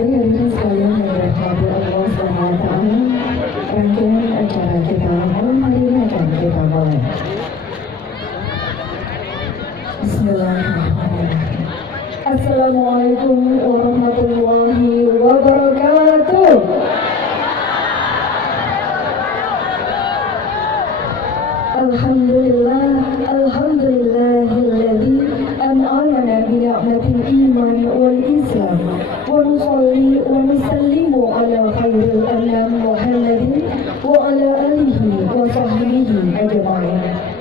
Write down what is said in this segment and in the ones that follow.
Hadirin sekalian yang dirahmati Allah SWT, rangkaian acara kita malam hari ini akan kita mulai. Bismillahirrahmanirrahim. Assalamualaikum warahmatullahi wabarakatuh. Alhamdulillahilladzi an'amana bi ni'matil iman wal islam wa nusalli wa nusallimu ala khairil anam Muhammadin wa ala alihi wa sahbihi ajma'in.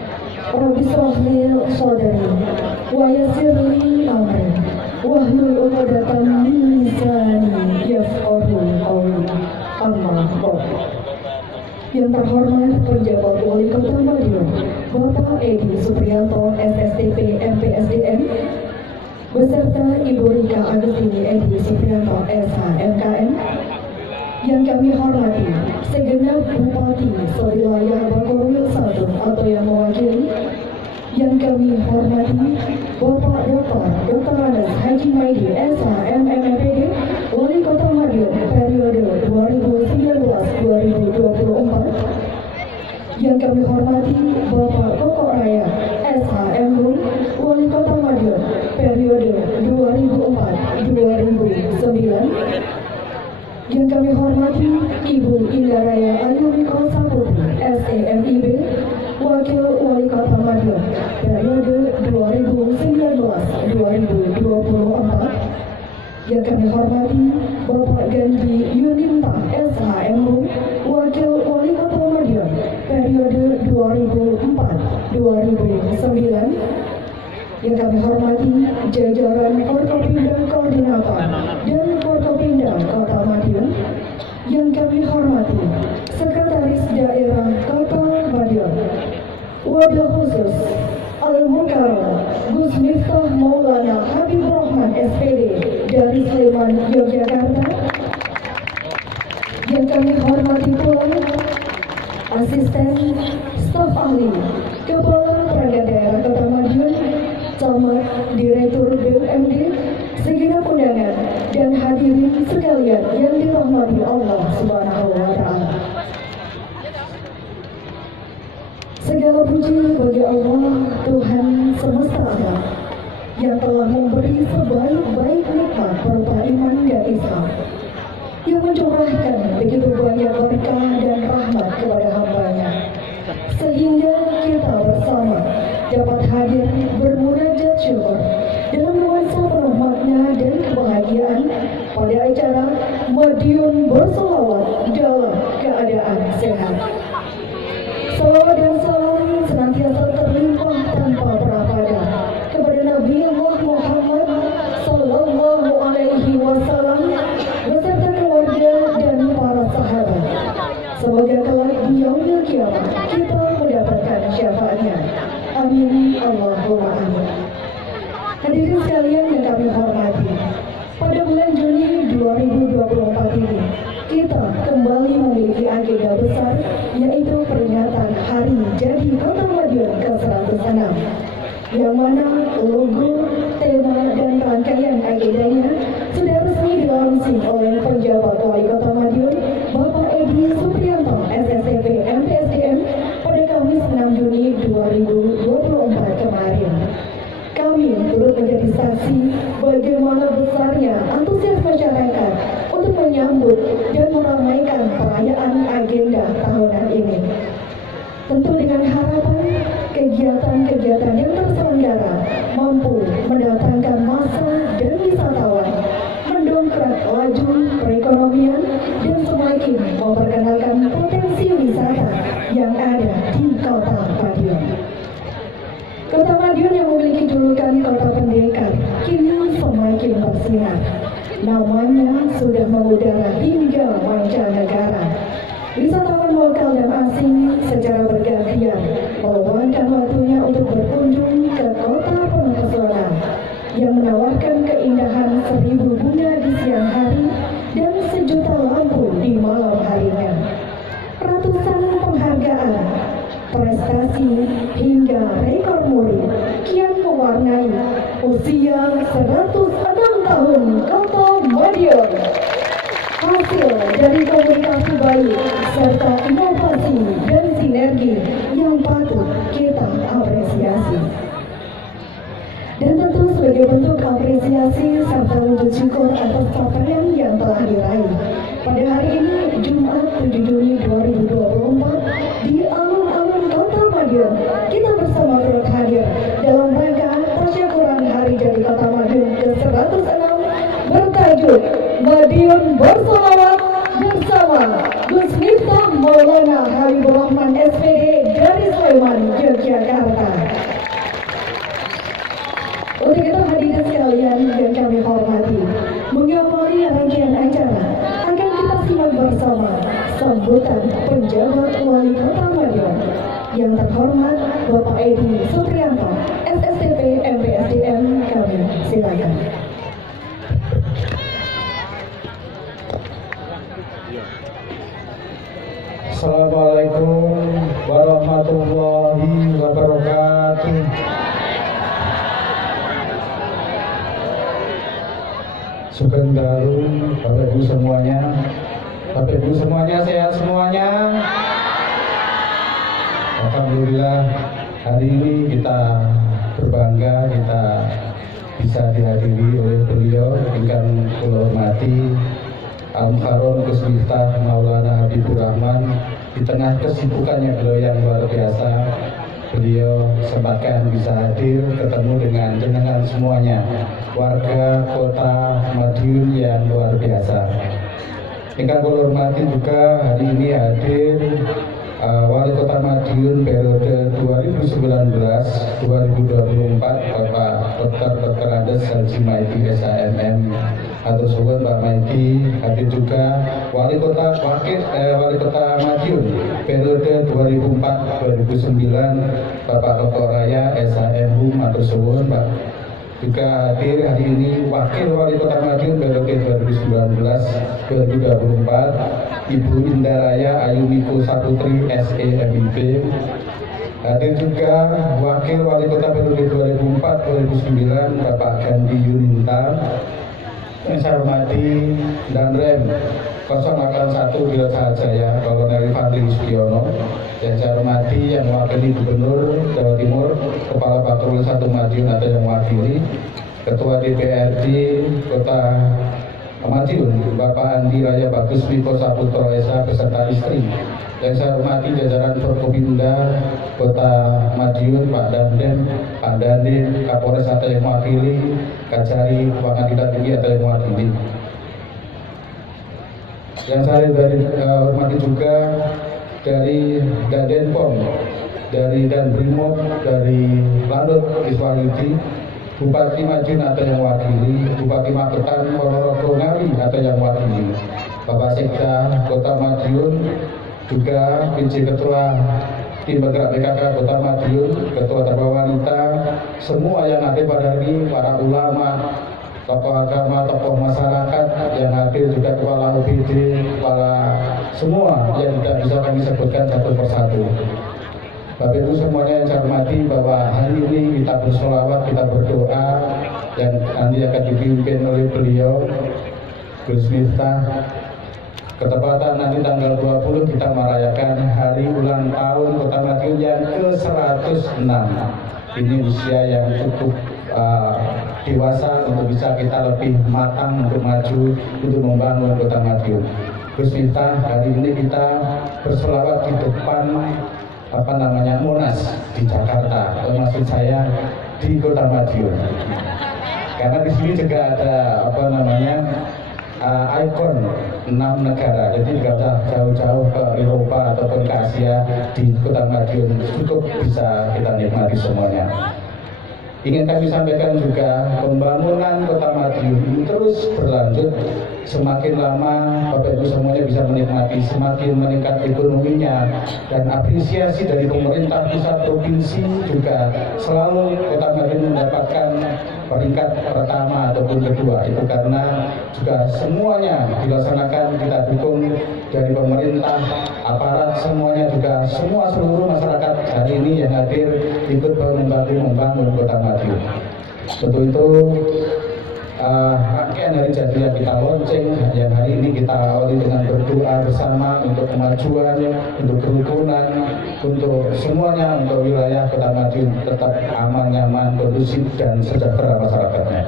Rabbi shrah li sadri wa yassir li amri wahlul 'uqdatam min lisani yafqahu qawli. Amma ba'du. Yang terhormat penjabat Wali Kota Madiun, Bapak Edi Supriyanto, SSTP MPSDM, beserta Ibu Rika Agustini Edi Supriyanto, SH MKM. Yang kami hormati segenap Bupati sewilayah Bakorwil 1 atau yang mewakili. Yang kami hormati Bapak Dr. Anas Haji Maidi, SH MMPD, Wali Kota Madiun periode 2019-2024. Yang kami hormati Bapak Koko Raya, SH MHUM, Wali Kota Madiun periode 2004-2009. Yang kami hormati Ibu Indah Raya Ayumiko Saputri, SEMIB, Wakil Wali Kota Madiun periode 2019-2024. Yang kami hormati Bapak Ganji Yuninta, SHMU, Wakil Wali Kota Madiun periode 2004-2009. Yang kami hormati jajaran Forkopimda Koordinator dan Forkopimda Kota Madiun. Yang kami hormati Sekretaris Daerah Kota Madiun. Wabil khusus Al-Mukarram Gus Miftah Maulana Habibur Rahman SPD dari Sleman, Yogyakarta. Yang kami hormati pula Asisten Staf Ahli Kepala Perangkat Daerah Kota Madiun, Camat, Direktur BUMD, segenap undangan dan hadirin sekalian yang dirahmati Allah Subhanahu wa Ta'ala. Segala puji bagi Allah Tuhan semesta alam yang telah memberi sebaik-baik nikmat berupa iman dan Islam, yang mencurahkan begitu banyak berkah dan rahmat kepada hamba-Nya, sehingga kita bersama dapat hadir bermunajat syukur dalam nuansa penuh makna dan kebahagiaan pada acara Madiun bersolawat dalam keadaan sehat. Salawat dan salam senantiasa terlimpah tanpa perapada kepada Nabi Allah Muhammad Sallallahu Alaihi Wasallam beserta keluarga dan para sahabat. Semoga kelak di yaumil kiamat kita mendapatkan syafaatnya. Amin Allahumma amin. Hadirin sekalian yang kami hormati, pada bulan Juni 2024 ini kita kembali memiliki agenda besar, yaitu peringatan Hari Jadi Kota Madiun ke-106, yang mana logo, tema, dan rangkaian agendanya sudah resmi dilaunching oleh penjabat Wali Kota Madiun, Bapak Edi Supriyanto, SSTP MPSDM, pada Kamis 6 Juni 2024 kemarin. Kami turut menjadi saksi bagaimana besarnya antusias masyarakat untuk menyambut dan meramaikan perayaan agenda tahunan ini. Tentu dengan harapan kegiatan-kegiatan yang terselenggara mampu mendatangkan massa dan wisatawan, mendongkrak laju perekonomian, dan semakin memperkenalkan potensi wisata yang ada di Kota Madiun. Kota Madiun yang memiliki julukan Kota Pendekar kini semakin bersinar. Namanya sudah mengudara hingga mancanegara. Wisatawan lokal dan asing secara bergantian meluangkan waktunya untuk berkunjung ke kota penuh pesona yang menawarkan keindahan 1000 bunga di siang hari dan sejuta lampu di malam harinya. Ratusan penghargaan, prestasi, hingga rekor muri kian mewarnai usia 106 tahun Kota Madiun. Hasil dari komunikasi baik serta inovasi dan sinergi yang patut kita apresiasi. mengapresiasi serta wujud syukur atas capaian yang telah diraih. Pada hari ini, Jumat 7 Juni 2024, di alun-alun Kota Madiun, kita bersama turut hadir dalam rangka tasyakuran Hari Jadi Kota Madiun ke-106 bertajuk Madiun Bersolawat bersama Gus Miftah Maulana Habibur Rahman SPD dari Sleman, Yogyakarta. Untuk itu hadirin sekalian yang kami hormati, mengawali rangkaian acara akan kita simak bersama sambutan penjabat Wali Kota Madiun yang terhormat Bapak Edi Supriyanto, SSTP MPSDM, kami silakan. Assalamualaikum warahmatullahi wabarakatuh. Sugeng dalu Bapak Ibu semuanya. Bapak Ibu semuanya sehat semuanya. Alhamdulillah hari ini kita berbangga kita bisa dihadiri oleh beliau ingkang kula hormati Al-Mukarram Gus Miftah Maulana Habibur Rahman. Di tengah kesibukannya beliau yang luar biasa, beliau sempatkan bisa hadir ketemu dengan jenengan semuanya, warga Kota Madiun yang luar biasa. Ingkang kula hormati juga hari ini hadir Wali Kota Madiun periode 2019-2024 Bapak Dr. Andes Haji Maidi SHMM. Atur suwun Pak Maidi. Hadir juga Wali Kota Madiun periode 2004-2009 Bapak Dr. Raya SHMU. Atur suwun Pak. Juga hadir hari ini Wakil Wali Kota Madiun periode 2019-2024 Ibu Indaraya Ayumiko Saputri SEMIB. Hadir juga Wakil Wali Kota periode 2004-2009 Bapak Gandhi Yuninta. Yang saya hormati Danrem 081 Wilayah Jaya Kolonel Fadli Sugiono. Yang saya hormati yang mewakili Gubernur Jawa Timur, Kepala Patroli 1 Madiun atau yang mewakili Ketua DPRD Kota Madiun Bapak Andi Raya Bagus Miko Saputro Esa beserta istri. Yang saya hormati jajaran Forkopimda Kota Madiun, Pak Dandim, Kapolres atau yang mewakili, Kajari Pengadilan Tinggi atau yang mewakili. Yang saya hormati juga dari Dadenpom, dari Danbrimob, dari Lanut Iswahyudi, Bupati Madiun atau yang mewakili, Bupati Magetan Ponorogo Ngawi atau yang mewakili, Bapak Sekda Kota Madiun, juga PJ Ketua Tim Bergerak PKK Kota Madiun, Ketua Terbawa Wanita, semua yang hadir pada hari ini, para ulama, tokoh agama, tokoh masyarakat yang hadir, juga kepala OPD, kepala semua yang tidak bisa kami sebutkan satu persatu. Bapak Ibu semuanya yang saya hormati, bahwa hari ini kita bersolawat, kita berdoa, yang nanti akan dipimpin oleh beliau Gus Miftah. Ketepatan nanti tanggal 20 kita merayakan hari ulang tahun Kota Madiun yang ke-106. Ini usia yang cukup dewasa untuk bisa kita lebih matang untuk maju, untuk membangun Kota Madiun. Gus Miftah, hari ini kita bersolawat di depan Monas di Jakarta, atau maksud saya di Kota Madiun. Karena di sini juga ada ikon 6 negara, jadi nggak usah jauh-jauh ke Eropa ataupun ke Asia, di Kota Madiun cukup bisa kita nikmati semuanya. Ingin kami sampaikan juga, pembangunan Kota Madiun terus berlanjut. Semakin lama Bapak Ibu semuanya bisa menikmati, semakin meningkat ekonominya, dan apresiasi dari pemerintah pusat provinsi juga selalu Kota Madiun mendapatkan peringkat pertama ataupun kedua. Itu karena juga semuanya dilaksanakan, kita dukung dari pemerintah, aparat semuanya, juga semua seluruh masyarakat hari ini yang hadir ikut membantu membangun Kota Madiun. Untuk itu rangkaian hari jadi yang kita launching, yang hari ini kita awali dengan berdoa bersama untuk kemajuan, untuk kerukunan, untuk semuanya, untuk wilayah Kota Madiun tetap aman, nyaman, kondusif dan sejahtera masyarakatnya.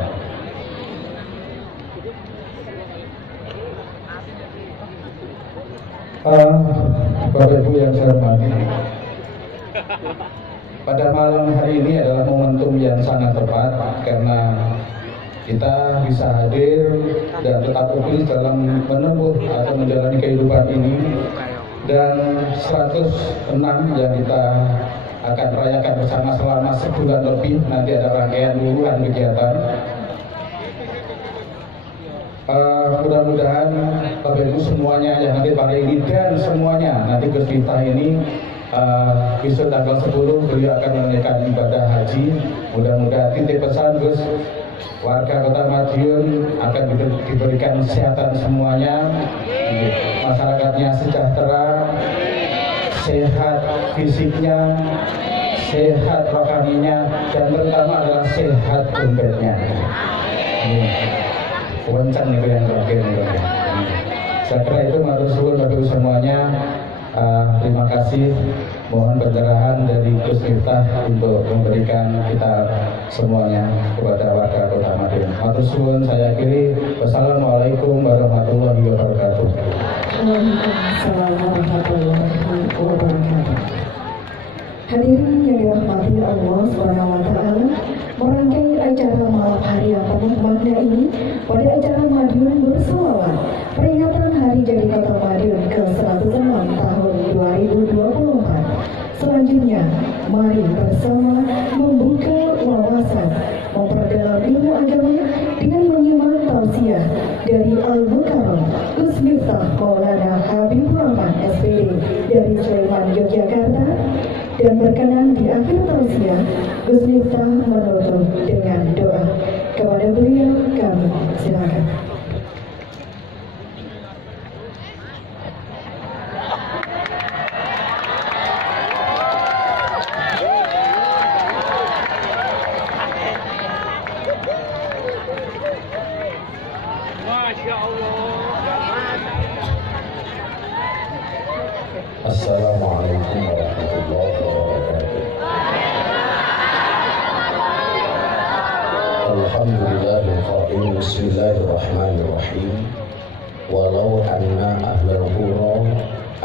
Bapak Ibu yang saya hormati, pada malam hari ini adalah momentum yang sangat tepat karena kita bisa hadir dan tetap optimis dalam menempuh atau menjalani kehidupan ini, dan 106 yang kita akan rayakan bersama selama sebulan lebih. Nanti ada rangkaian puluhan kegiatan. Mudah-mudahan Bapak Ibu semuanya yang nanti pada ini dan semuanya nanti Gus Miftah ini besok tanggal 10 beliau akan menunaikan ibadah haji. Mudah-mudahan titip pesan Gus, warga Kota Madiun akan diberikan kesehatan semuanya, masyarakatnya sejahtera, sehat fisiknya, sehat rohaninya, dan terutama adalah sehat dompetnya. Kencang itu yang terakhir. Saya kira itu matur suwun Bapak Ibu semuanya. Terima kasih. Mohon pencerahan dari Gus Miftah untuk memberikan kita semuanya kepada warga Kota Madiun. Matur suwun, saya akhiri. Wassalamualaikum warahmatullahi wabarakatuh. Waalaikumsalam warahmatullahi wabarakatuh. Hadirin yang dirahmati Allah SWT, merangkai acara malam hari yang penuh makna ini pada acara Madiun Berselawat, peringatan Hari Jadi Kota Madiun ke-106 tahun 2024. Selanjutnya, mari bersama membuka wawasan, memperdalam ilmu agama dengan menyimak tausiah dari Al-Mukarram Gus Miftah Maulana Habibur Rahman SPD dari Sleman, Yogyakarta. Dan berkenan di akhir tausiah, Gus Miftah menutup dengan doa. Kepada beliau kami silakan. Masya Allah. Assalamualaikum warahmatullahi wabarakatuh. Alhamdulillahil qail bismillahirrahmanirrahim. Walau anna ahlal qura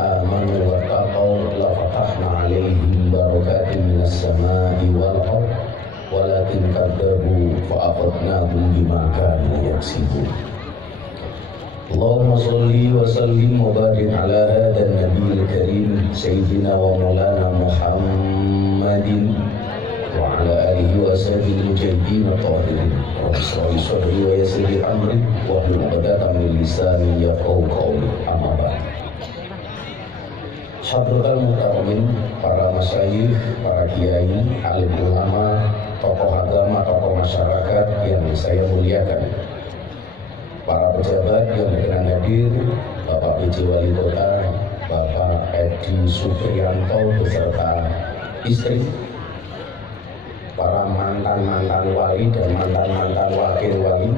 amanu wa taqaw la fatahna 'alaihim barakatin minas sama'i wal ardh walakin kadzabu fa akhadnahum bima kanu yaksibun. Allahumma salli wa sallim wa barik ala hadha an-nabiyil karim sayyidina wa maulana Muhammadin wa ala alihi wa sahbihi mujahidin tahirin. Rabbi sholli wa yassir amri wa hlul 'uqdatam min lisani yafqahu qawli. Amma ba'd. Hadratul muhtaramin, para masyayikh, para kiai, alim ulama, tokoh agama, tokoh masyarakat yang saya muliakan, para pejabat yang berkenan hadir, Bapak PJ Wali Kota, Bapak Edi Supriyanto beserta istri, para mantan-mantan wali dan mantan-mantan wakil wali.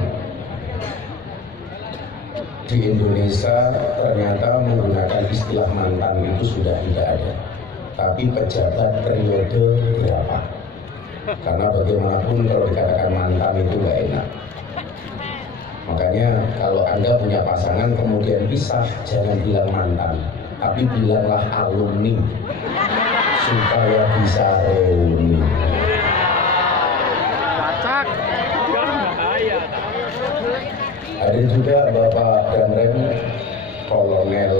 Di Indonesia ternyata menggunakan istilah mantan itu sudah tidak ada, tapi pejabat periode berapa? Karena bagaimanapun kalau dikatakan mantan itu nggak enak. Makanya kalau Anda punya pasangan kemudian pisah, jangan bilang mantan, tapi bilanglah alumni supaya bisa reuni. Ada juga Bapak Danrem Kolonel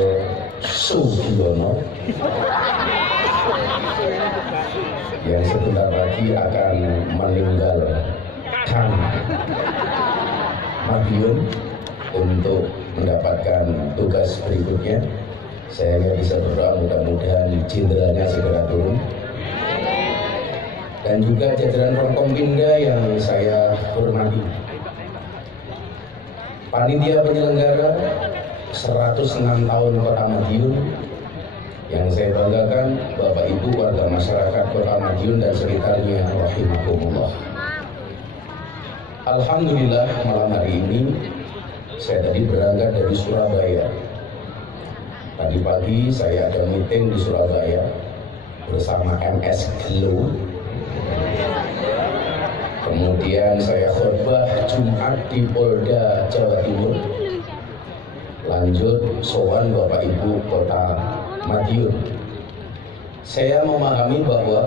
Sugiono yang sebentar lagi akan meninggalkan Madiun untuk mendapatkan tugas berikutnya. Saya hanya bisa berdoa mudah-mudahan jenderalnya segera turun. Dan juga jajaran Forkompinda yang saya hormati, panitia penyelenggara 106 tahun Kota Madiun yang saya banggakan, Bapak Ibu warga masyarakat Kota Madiun dan sekitarnya, rahimakumullah. Alhamdulillah malam hari ini saya tadi berangkat dari Surabaya. Tadi pagi saya ada meeting di Surabaya bersama MS Glow. Kemudian saya khutbah Jumat di Polda Jawa Timur. lanjut sowan Bapak Ibu Kota Madiun. Saya memahami bahwa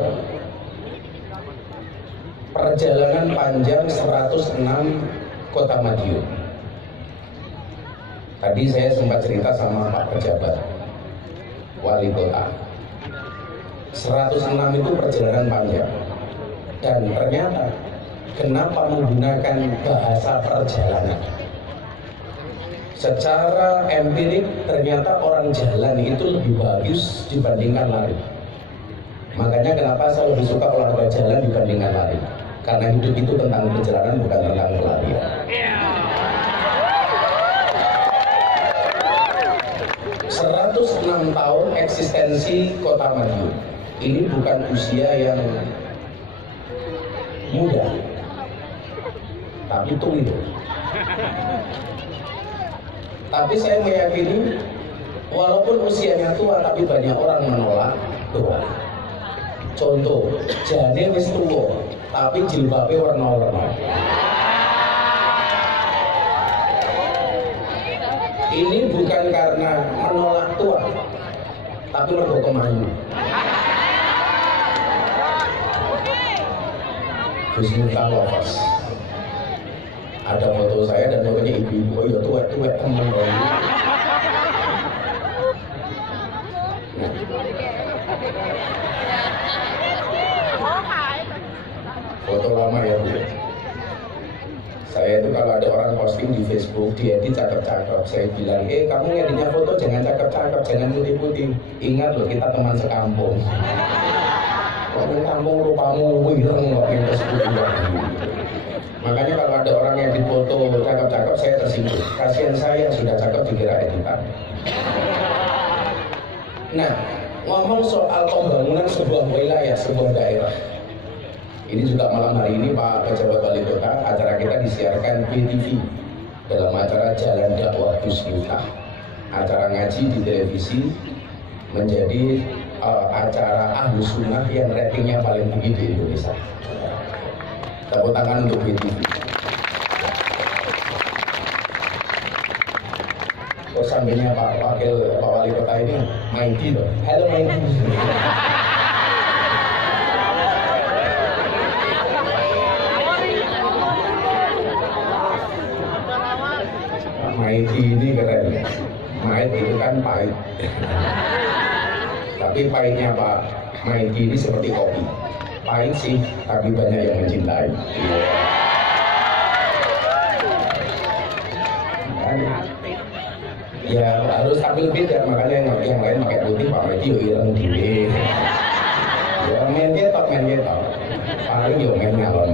perjalanan panjang 106 Kota Madiun. Tadi saya sempat cerita sama Pak Pejabat Wali Kota. 106 itu perjalanan panjang. Dan ternyata kenapa menggunakan bahasa perjalanan? Secara empirik ternyata orang jalan itu lebih bagus dibandingkan lari. Makanya kenapa saya lebih suka olahraga jalan dibandingkan lari. Karena hidup itu tentang perjalanan bukan tentang pelarian. 106 tahun eksistensi Kota Madiun. Ini bukan usia yang muda, tapi tua. Tapi saya meyakini walaupun usianya tua tapi banyak orang menolak doa. Contoh, jane wis tua tapi jilbabe warna-warna. Ini bukan karena menolak tua, tapi mergo kemayu. Gus Miftah Wafas. Ada foto saya dan fotonya ibu-ibu. Oh ya tua temen orang. Foto lama ya Bu. Saya itu kalau ada orang posting di Facebook, diedit cakep-cakep, saya bilang, kamu ngeditnya foto jangan cakep-cakep, jangan putih-putih. Ingat loh, kita teman sekampung. Kamu kampung rupamu wireng kok yang tersebut. Makanya kalau ada orang yang difoto cakep-cakep, saya tersinggung. Kasihan saya sudah cakep dikira editan. Nah, ngomong soal pembangunan sebuah wilayah, sebuah daerah. Ini juga malam hari ini Pak Pejabat Wali Kota, acara kita disiarkan BTV dalam acara Jalan Dakwah Gus Miftah. Acara ngaji di televisi menjadi acara Ahlus Sunnah yang ratingnya paling tinggi di Indonesia. Tepuk tangan untuk BTV. Terus sampingnya Pak Wali Kota ini Maidi loh. Halo Maidi. Maidi ini keren. Maidi itu kan pahit. Tapi pahitnya Pak Maidi ini seperti kopi. Pahit sih, tapi banyak yang mencintai. Ya harus tampil beda, makanya yang lain pakai putih, Pak Maidi ireng diri. Ya main ketok. Paling yo main ngalon.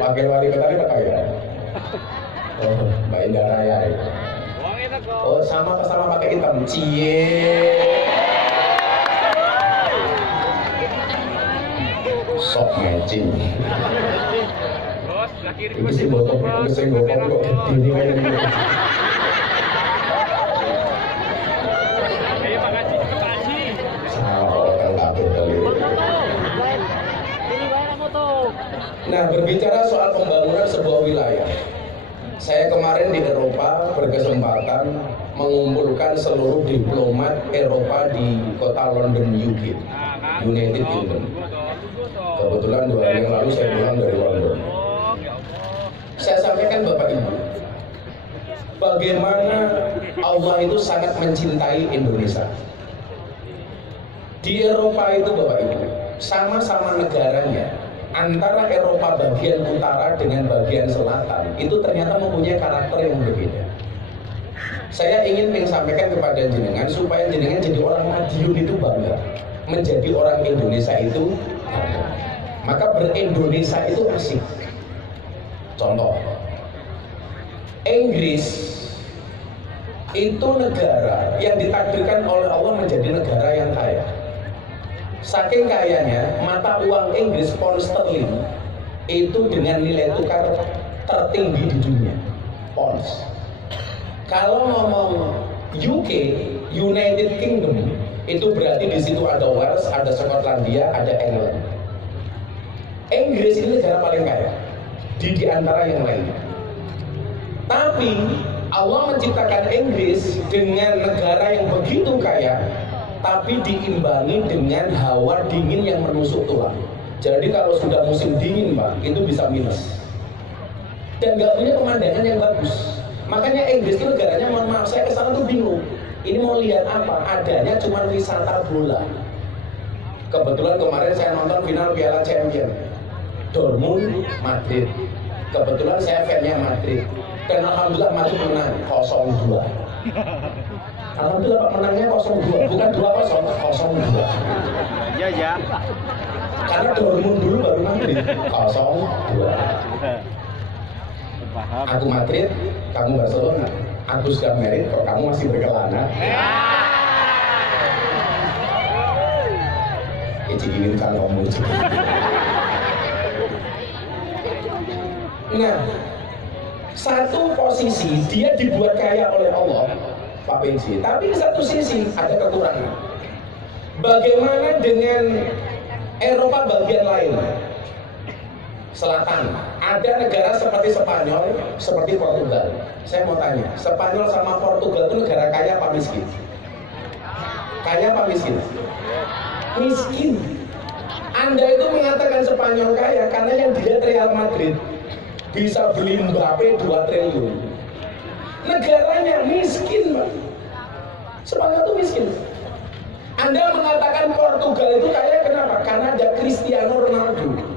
Wakil Wali Kota ini apa ya? Oh, Mbak Indah Raya. Oh, sama pakai hitam. Cie. Sok matching. Ini sih botol kok gede ini kayak gini. Nah, berbicara soal pembangunan sebuah wilayah, saya kemarin di Eropa berkesempatan mengumpulkan seluruh diplomat Eropa di kota London, UK, United Kingdom. Kebetulan 2 hari yang lalu saya pulang dari London. Saya sampaikan Bapak Ibu, bagaimana Allah itu sangat mencintai Indonesia. Di Eropa itu Bapak Ibu, sama-sama negaranya, antara Eropa bagian utara dengan bagian selatan itu ternyata mempunyai karakter yang berbeda. Saya ingin menyampaikan kepada jenengan supaya jenengan jadi orang Madiun itu bangga, menjadi orang Indonesia itu bangga. Maka ber-Indonesia itu asik. Contoh, Inggris itu negara yang ditakdirkan oleh Allah menjadi negara yang kaya. Saking kayanya, mata uang Inggris pound sterling itu dengan nilai tukar tertinggi di dunia, pounds. Kalau ngomong UK, United Kingdom, itu berarti di situ ada Wales, ada Skotlandia, ada England. Inggris ini negara paling kaya di antara yang lainnya. Tapi Allah menciptakan Inggris dengan negara yang begitu kaya, tapi diimbangi dengan hawa dingin yang menusuk tulang. Jadi kalau sudah musim dingin, Pak, itu bisa minus. Dan nggak punya pemandangan yang bagus. Makanya Inggris itu negaranya, mohon maaf, saya kesana tuh bingung. Ini mau lihat apa? Adanya cuma wisata bola. Kebetulan kemarin saya nonton final Piala Champions, Dortmund Madrid. Kebetulan saya fansnya Madrid. Dan alhamdulillah Madrid menang 0-2. Alhamdulillah Pak, menangnya 0-2, bukan 2-0, 0-2. Iya ya. Karena Dortmund dulu baru Madrid 0-2. Paham. Aku Madrid, kamu Barcelona. Aku sudah merit, kok kamu masih berkelana? Ingin kalau kamu. Nah, satu posisi dia dibuat kaya oleh Allah, Pak Benji. Tapi di satu sisi ada kekurangan. Bagaimana dengan Eropa bagian lain? Selatan, ada negara seperti Spanyol, seperti Portugal. Saya mau tanya, Spanyol sama Portugal itu negara kaya apa miskin? Kaya apa miskin? Miskin. Anda itu mengatakan Spanyol kaya karena yang dilihat Real Madrid bisa beli Mbappe 2 triliun. Negaranya miskin, Pak. Spanyol itu miskin. Anda mengatakan Portugal itu kaya kenapa? Karena ada Cristiano Ronaldo.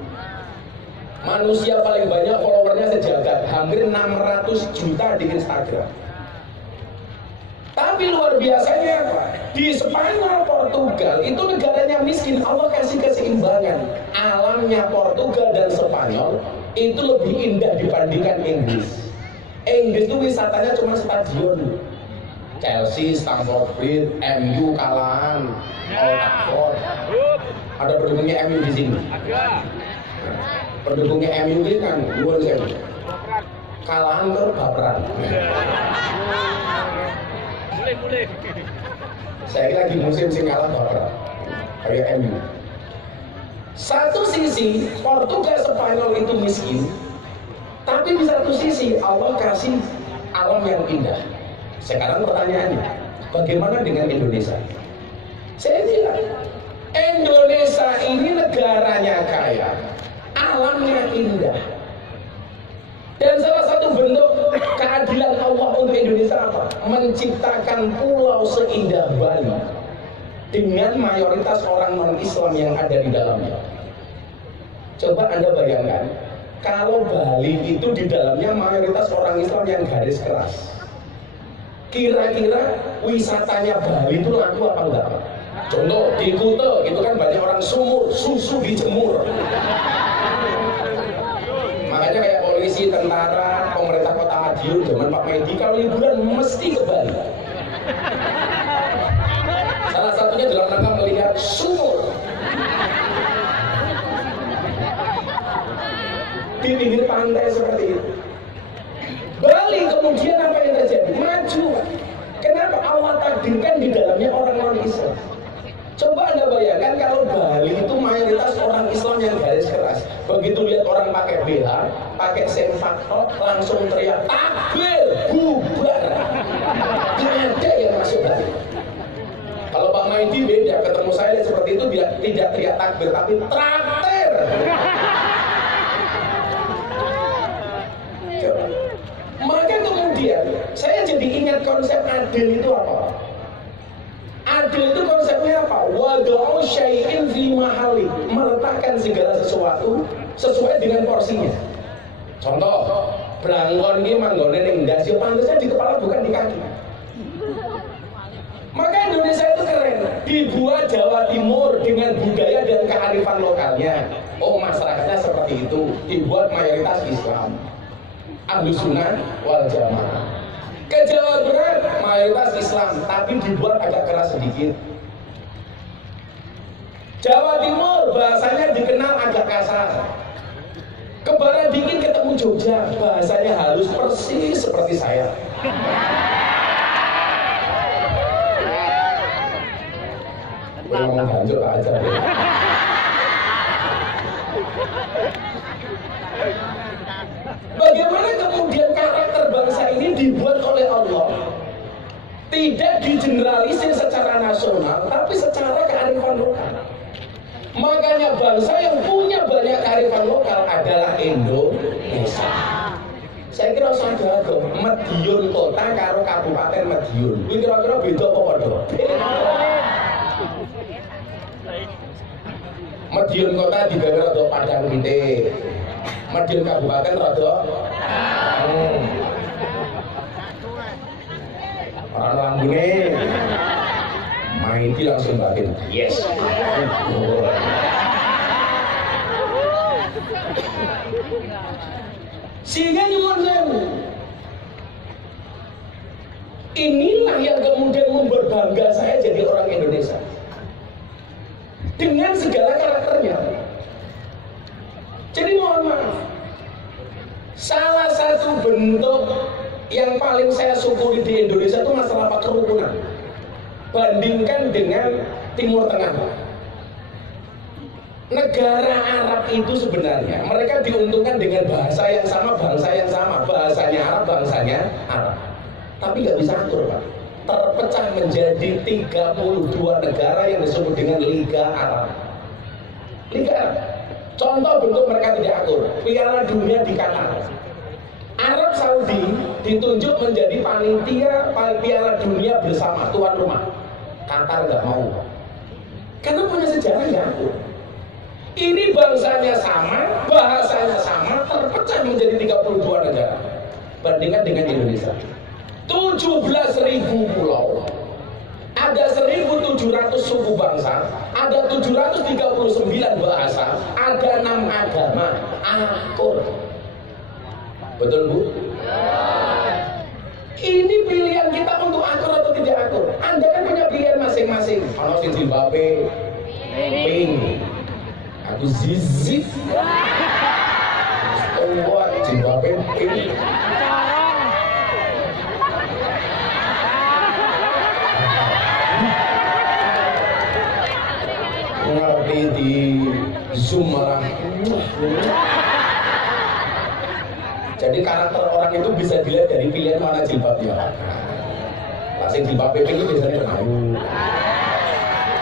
Manusia paling banyak followernya sejagat, hampir 600 juta di Instagram. Tapi luar biasanya apa? Di Spanyol, Portugal itu negaranya miskin. Allah kasih keseimbangan. Alamnya Portugal dan Spanyol itu lebih indah dibandingkan Inggris. Inggris itu wisatanya cuma stadion. Chelsea, Stamford Bridge, MU kalahan, Old Trafford. Ada pendukungnya MU di sini. Pendukungnya MU ini kan luar biasa. Kalahan terbaperan. Boleh. Saya kira lagi musim sing kalah baperan. Kayak MU. Satu sisi Portugal Spanyol itu miskin, tapi di satu sisi Allah kasih alam yang indah. Sekarang pertanyaannya, bagaimana dengan Indonesia? Saya bilang, Indonesia ini negaranya kaya, alamnya indah. Dan salah satu bentuk keadilan Allah untuk Indonesia apa? Menciptakan pulau seindah Bali dengan mayoritas orang non-Islam yang ada di dalamnya. Coba Anda bayangkan, kalau Bali itu di dalamnya mayoritas orang Islam yang garis keras. Kira-kira wisatanya Bali itu laku apa enggak? Contoh di Kuta itu kan banyak orang sumur, susu dijemur. Makanya kayak polisi, tentara, pemerintah kota Madiun zaman Pak Medi kalau liburan mesti ke Bali. Salah satunya dalam rangka melihat sumur di pinggir pantai seperti itu. Bali kemudian apa yang terjadi? Maju. Kenapa? Allah takdirkan di dalamnya orang-orang Islam. Coba Anda bayangkan kalau Bali itu mayoritas orang Islam yang garis keras. Begitu lihat orang pakai BH, pakai sempak langsung teriak takbir, bubar. Tidak ada yang masuk Bali. Kalau Pak Maidi beda, ketemu saya seperti itu dia tidak teriak takbir tapi traktir. Maka kemudian saya jadi ingat konsep adil itu apa? Adil itu konsepnya apa? Wada'u syai'in fi mahali, meletakkan segala sesuatu sesuai dengan porsinya. Contoh, brangkon ini manggone ning ndas ya pantasnya di kepala bukan di kaki. Maka Indonesia itu keren, dibuat Jawa Timur dengan budaya dan kearifan lokalnya. Oh, masyarakatnya seperti itu, dibuat mayoritas Islam, Ahlus Sunnah wal Jamaah. Ke Jawa Barat mayoritas Islam, tapi dibuat agak keras sedikit. Jawa Timur bahasanya dikenal agak kasar. Ke barat dikit ketemu Jogja, bahasanya halus persis seperti saya. Ngomong hancur aja. Bagaimana kemudian karakter bangsa ini dibuat oleh Allah tidak digeneralisir secara nasional, tapi secara kearifan lokal. Makanya bangsa yang punya banyak kearifan lokal adalah Indonesia. Saya kira sadar dong, Madiun kota karo kabupaten Madiun. Ini kira-kira beda apa padha? Madiun kota digawe rada padang titik. Madiun kabupaten rada orang lambune main di langsung batin. Yes. Sehingga nyuwun sewu, inilah yang kemudian membuat bangga saya jadi orang Indonesia dengan segala karakternya. Jadi mohon maaf, salah satu bentuk yang paling saya syukuri di Indonesia itu masalah kerukunan. Bandingkan dengan Timur Tengah, negara Arab itu sebenarnya mereka diuntungkan dengan bahasa yang sama, bangsa yang sama, bahasanya Arab, bangsanya Arab, tapi nggak bisa atur, Pak. Terpecah menjadi 32 negara yang disebut dengan Liga Arab. Liga Arab. Contoh bentuk mereka tidak atur, Piala Dunia di Qatar. Arab Saudi ditunjuk menjadi panitia Piala Dunia bersama tuan rumah. Qatar nggak mau, karena punya sejarah nggak atur. Ini bangsanya sama, bahasanya sama, terpecah menjadi 32 negara. Bandingkan dengan Indonesia, 17.000 pulau, ada 1.700 suku bangsa, ada 739 bahasa, ada 6 agama, akur. Betul Bu? Ini pilihan kita untuk akur atau tidak akur. Anda kan punya pilihan masing-masing. Kalau si Zimbabwe, pink, aku zizit. Oh, Zimbabwe, pink. Ngerti di Zoom marah. Jadi karakter orang itu bisa dilihat dari pilihan mana jilbabnya. Kasih jilbab pink itu biasanya bernaung.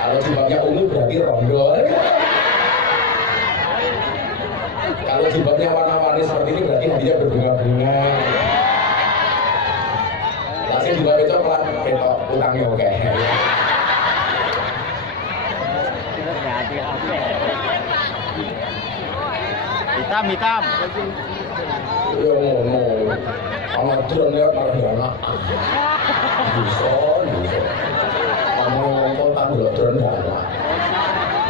Kalau jilbabnya ungu berarti rondo. Kalau jilbabnya warna-warni seperti ini berarti hatinya berbunga-bunga. Kasih jilbabnya coklat, betok utangnya oke. Hitam. Ya ngono, anak drone ya malah anak. Bisa. Kamu kota dulu drone anak.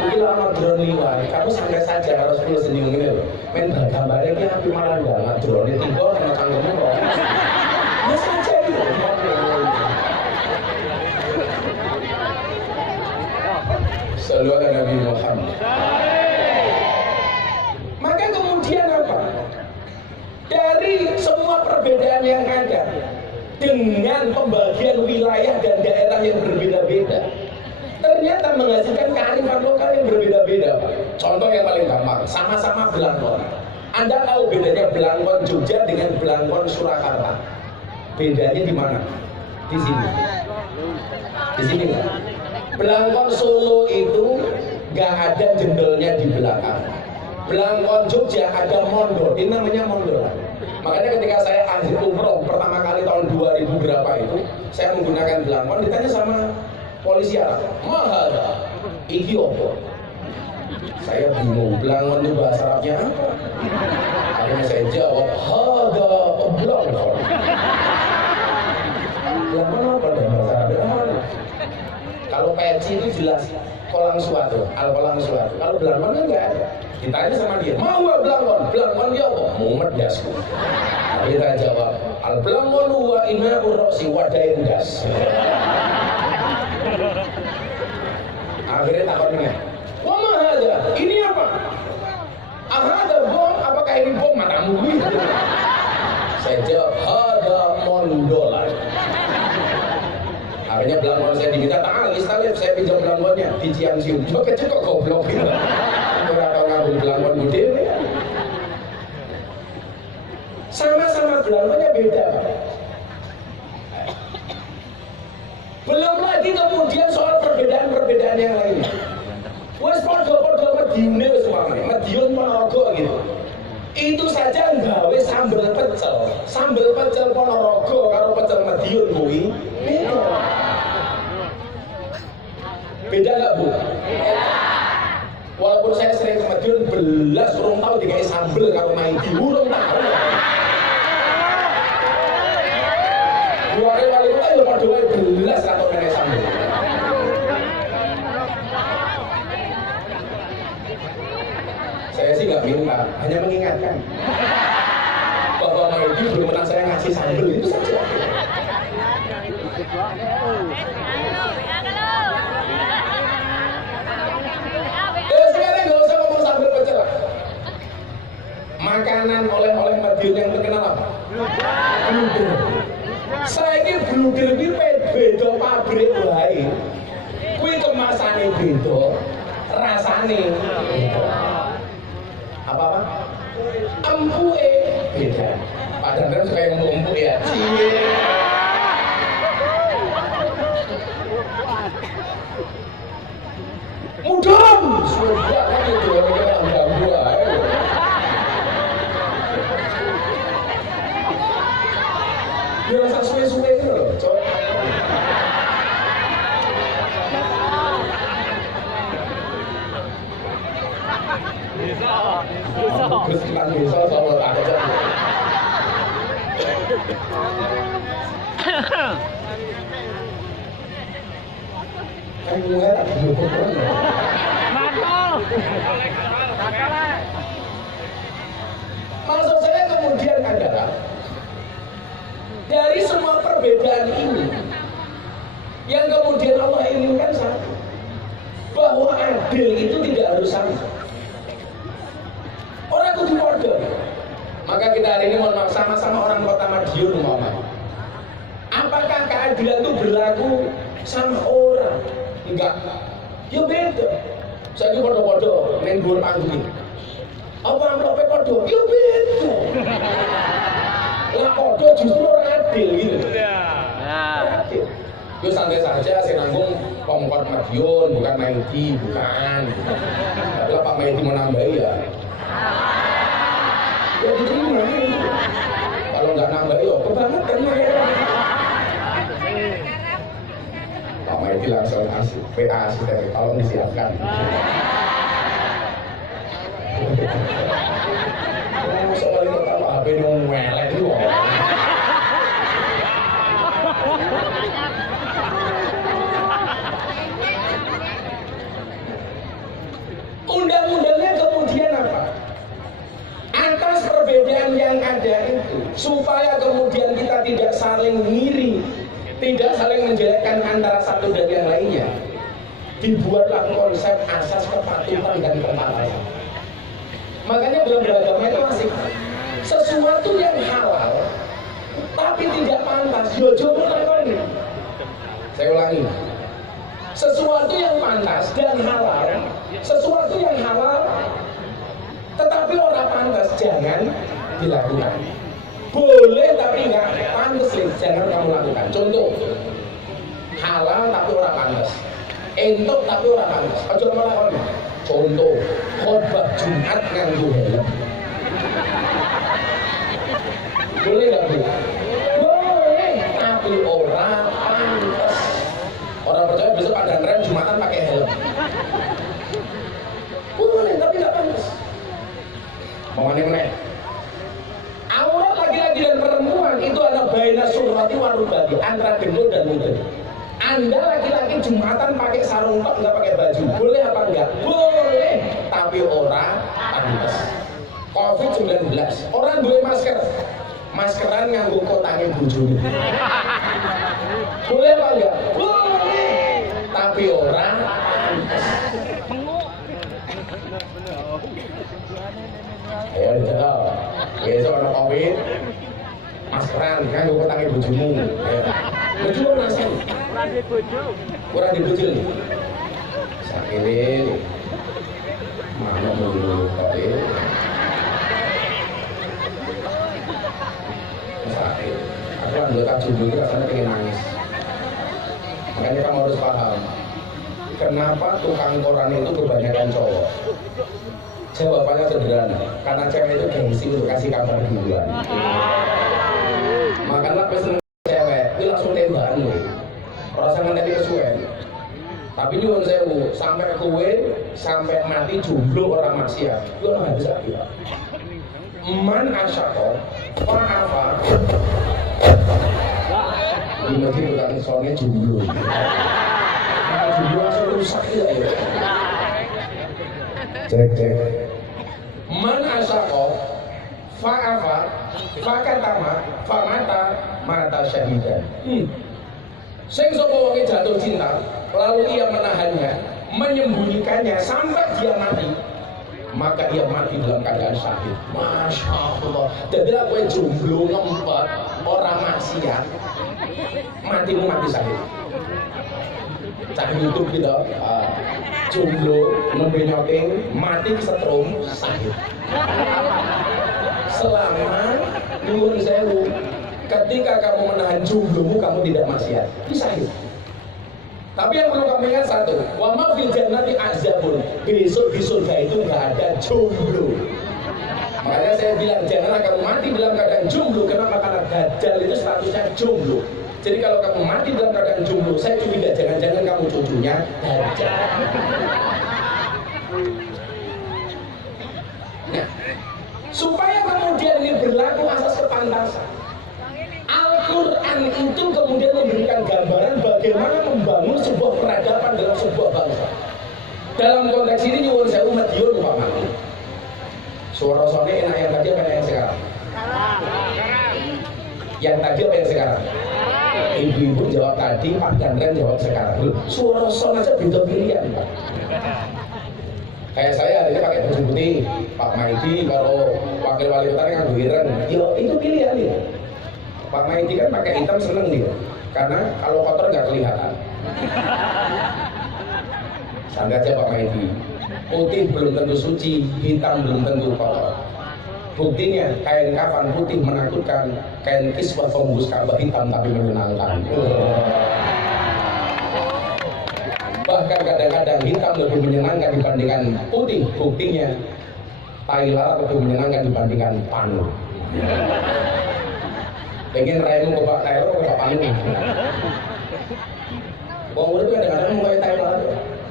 Mungkin anak drone liwat, kamu santai saja harus 10 senyum ini loh. Main gambarnya ini aku malah anak drone ini tiba sama cangkemmu kok. Ya saja itu. Sallallahu alaihi Nabi Muhammad. Maka kemudian apa? Dari semua perbedaan yang ada, dengan pembagian wilayah dan daerah yang berbeda-beda, ternyata menghasilkan kearifan lokal yang berbeda-beda, Pak. Contoh yang paling gampang, sama-sama Blangkon. Anda tahu bedanya Blangkon Jogja dengan Blangkon Surakarta? Bedanya di mana? Di sini. Di sini. Blangkon Solo itu nggak ada jendolnya di belakang. Blangkon Jogja ada mondor, ini namanya mondor. Makanya ketika saya akhir umroh pertama kali tahun 2000 berapa itu, saya menggunakan blangkon, ditanya sama polisi Arab, mahal, iki opo? Saya bingung, blangkon itu bahasa Arabnya apa? Akhirnya saya jawab, hada blangkon. Blangkon apa dalam bahasa Arab? Kalau peci itu jelas kolang suatu, al-kolang suatu. Kalau blangkon kan nggak ada. Ditanya sama dia, mau gak blangkon dia apa? Mumet dasku. Kita jawab, al-blangkon wa ina urosi wadain das. Akhirnya takutnya, wah mahal, ini apa? Ada bom, apakah ini bom? Matamu gitu. Saya jawab, ada mondolan. Akhirnya blangkon saya diminta, istalip, saya pinjam blangkonnya di Ciansium. Cuma kecil kok goblok gitu. Kurang tahu ngambil blangkon gede. Sama-sama gelarnya beda. Belum lagi kemudian soal perbedaan-perbedaan yang lain. Wes podo-podo Mediune wis umpamane, Madiun Ponorogo gitu. Itu saja nggawe sambel pecel. Sambel pecel Ponorogo karo pecel Madiun kuwi beda. Beda enggak, Bu? Walaupun saya sering ke Madiun belas urung tahu dikai sambel karo Maidi, urung tahu. Dua kali wali kota ya padha wae belas karo kene sambel. Saya sih nggak minta, hanya mengingatkan bahwa Maidi belum pernah saya ngasih sambel, itu saja. Sekarang nggak usah ngomong sambel pecel. Makanan oleh-oleh Madiun yang terkenal apa? Bluder. Saya ini bluder ini beda pabrik wae. Kuwi kemasane beda, rasane beda. Apa-apa? Empuke beda. Padahal kan suka yang empuk ya. Mudam! Sudah kan itu yang ganggu aja. Dia rasa suwe-suwe itu loh, coy. Terus kita bisa sama aja. Maksud saya kemudian adalah dari semua perbedaan ini yang kemudian Allah inginkan satu, bahwa adil itu tidak harus sama. Orang kudu podo. Maka kita hari ini mohon maaf sama-sama orang kota Madiun umpamanya. Apakah keadilan itu berlaku sama orang? Enggak. Ya beda. Saya ini podo-podo neng dhuwur panggung. Apa amplope podo? Ya beda. Lah podo justru orang adil gitu. Adil. Yo santai saja, saya nanggung Pemkot Madiun, bukan Maidi, bukan. Tapi lah Pak Maidi mau nambahi ya. Ya diterima. Kalau nggak nambahi, ya kebangetan ya. Pak Maidi langsung PA sudah tolong disiapkan. Soalnya kalau HP nungguelek itu. Undang-undangnya kemudian apa? Atas perbedaan yang ada itu, supaya kemudian kita tidak saling ngiri, tidak saling menjelekkan antara satu dan yang lainnya, dibuatlah konsep asas kepatuhan dan kepatuhan. Makanya dalam beragama itu masih sesuatu yang halal tapi tidak pantas, jojo ini. Saya ulangi, sesuatu yang pantas dan halal, sesuatu yang halal tetapi orang pantas jangan dilakukan. Boleh tapi nggak pantas, jangan kamu lakukan. Contoh, halal tapi orang pantas, entuk tapi orang pantas. Aja malah. Contoh, khotbah Jumat nganggo helm. Boleh nggak Bu? Boleh, tapi orang pantas. Orang percaya besok pada rem Jumatan pakai helm. Boleh, tapi nggak pantas. Mau mana? Aurat laki-laki dan perempuan itu ada baina surati warubati, antara gendut dan mudeng. Anda laki-laki Jumatan pakai sarung top nggak pakai baju, boleh apa enggak? Boleh, tapi orang pantas. COVID-19, orang boleh masker, maskeran nganggo kotange bojone. Boleh apa enggak? Boleh, tapi orang pantas. Ayo dijawab. Besok ada COVID, maskeran nganggo kotange bojomu. Bojo nasi. Kurang dibujuk nih. Sakit mana dulu kok jomblo itu rasanya pengen nangis. Makanya kamu harus paham, kenapa tukang koran itu kebanyakan cowok? Jawabannya sederhana, karena cewek itu gengsi untuk kasih kabar duluan. Makanya pas cewek, itu langsung tembakan loh. Rasa ngerti kesuwen. Tapi nyuwun sewu, sampai kowe sampai mati jomblo orang maksiat, itu orang bisa ya. Man asyako, apa? Di masjid tukang soalnya jomblo. Jomblo langsung rusak ya. Cek. Man asyako, fa'afa, fakatama, mata syahidan. Sing sapa wonge jatuh cinta, lalu ia menahannya, menyembunyikannya sampai dia mati, maka ia mati dalam keadaan syahid. Masya Allah. Jadi aku jomblo ngempet orang maksiat, matimu mati syahid. Cah YouTube gitu, jomblo nembe nyoting, mati kesetrum syahid. Selama nyuwun sewu, ketika kamu menahan jomblomu, kamu tidak maksiat, bisa ya. Tapi yang perlu kamu ingat satu, wa ma fil jannati azabun, besok di surga itu nggak ada jomblo. Makanya saya bilang janganlah kamu mati dalam keadaan jomblo. Kenapa? Karena dajjal itu statusnya jomblo. Jadi kalau kamu mati dalam keadaan jomblo, saya curiga jangan-jangan kamu cucunya dajjal. Nah, supaya kemudian ini berlaku asas kepantasan, Al-Quran itu kemudian memberikan gambaran bagaimana membangun sebuah peradaban dalam sebuah bangsa. Dalam konteks ini nyuwun sewu Madiun umpamanya. Suara soalnya enak yang tadi apa yang sekarang? Yang tadi apa yang sekarang? Ibu-ibu jawab tadi, Pak Gandren jawab sekarang. Suara soal aja beda pilihan, Pak. Kayak saya hari ini pakai baju putih, Pak Maidi kalau wakil wali kota kan ireng. Yo itu pilihan ya. Pak Maidi kan pakai hitam seneng dia, karena kalau kotor nggak kelihatan. Sangat aja Pak Maidi. Putih belum tentu suci, hitam belum tentu kotor. Buktinya kain kafan putih menakutkan, kain kiswah pembungkus Ka'bah hitam tapi menyenangkan. Bahkan kadang-kadang hitam lebih menyenangkan dibandingkan putih. Buktinya tai lalat lebih menyenangkan dibandingkan panu. Pengen raimu ke Pak Taylor ke Pak Panu. Wong urip kadang-kadang mulai tai lalat.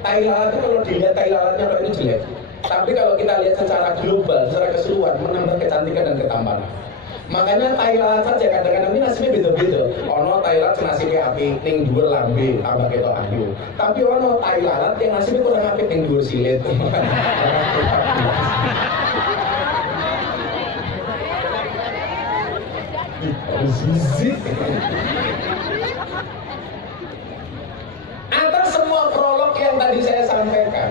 Tai lalat itu kalau dilihat tai lalatnya kalau itu jelek. Tapi kalau kita lihat secara global, secara keseluruhan menambah kecantikan dan ketampanan. Makanya tai lalat saja kadang-kadang ini nasibnya beda-beda. Ono tai lalat nasibnya apik ning dhuwur lambe tambah ketok ayu. Tapi ono tai lalat yang nasibnya kurang apik ning dhuwur silit. Zizik. Atas semua prolog yang tadi saya sampaikan,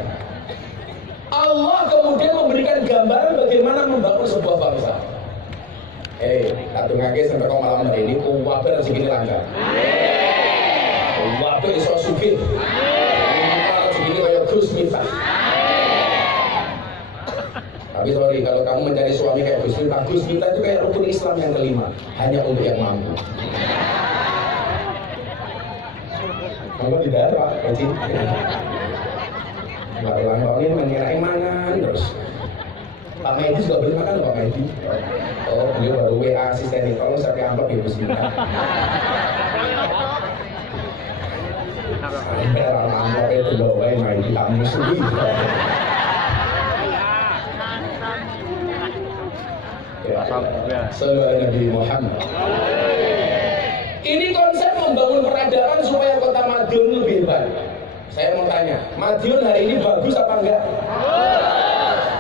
Allah kemudian memberikan gambaran bagaimana membangun sebuah bangsa. Satu ngake sampai kau malam hari ini, wabar segini lancar. Wabar iso sugih. Segini kayak Gus Miftah. Tapi sorry, kalau kamu mencari suami kayak Gus Miftah itu kayak rukun Islam yang kelima, hanya untuk yang mampu. Kamu tidak ada, Pak Haji. Nggak ulang tahun ini mengenai mangan terus. Pak Maidi juga boleh makan, Pak Maidi. Oh, beliau baru WA asisten nih, tolong saya amplop ya Gus Miftah. Sampai amplop itu bawa Maidi tak musuhi. Sallallahu Nabi Muhammad. Ini konsep membangun peradaban supaya kota Madiun lebih baik. Saya mau tanya, Madiun hari ini bagus apa enggak?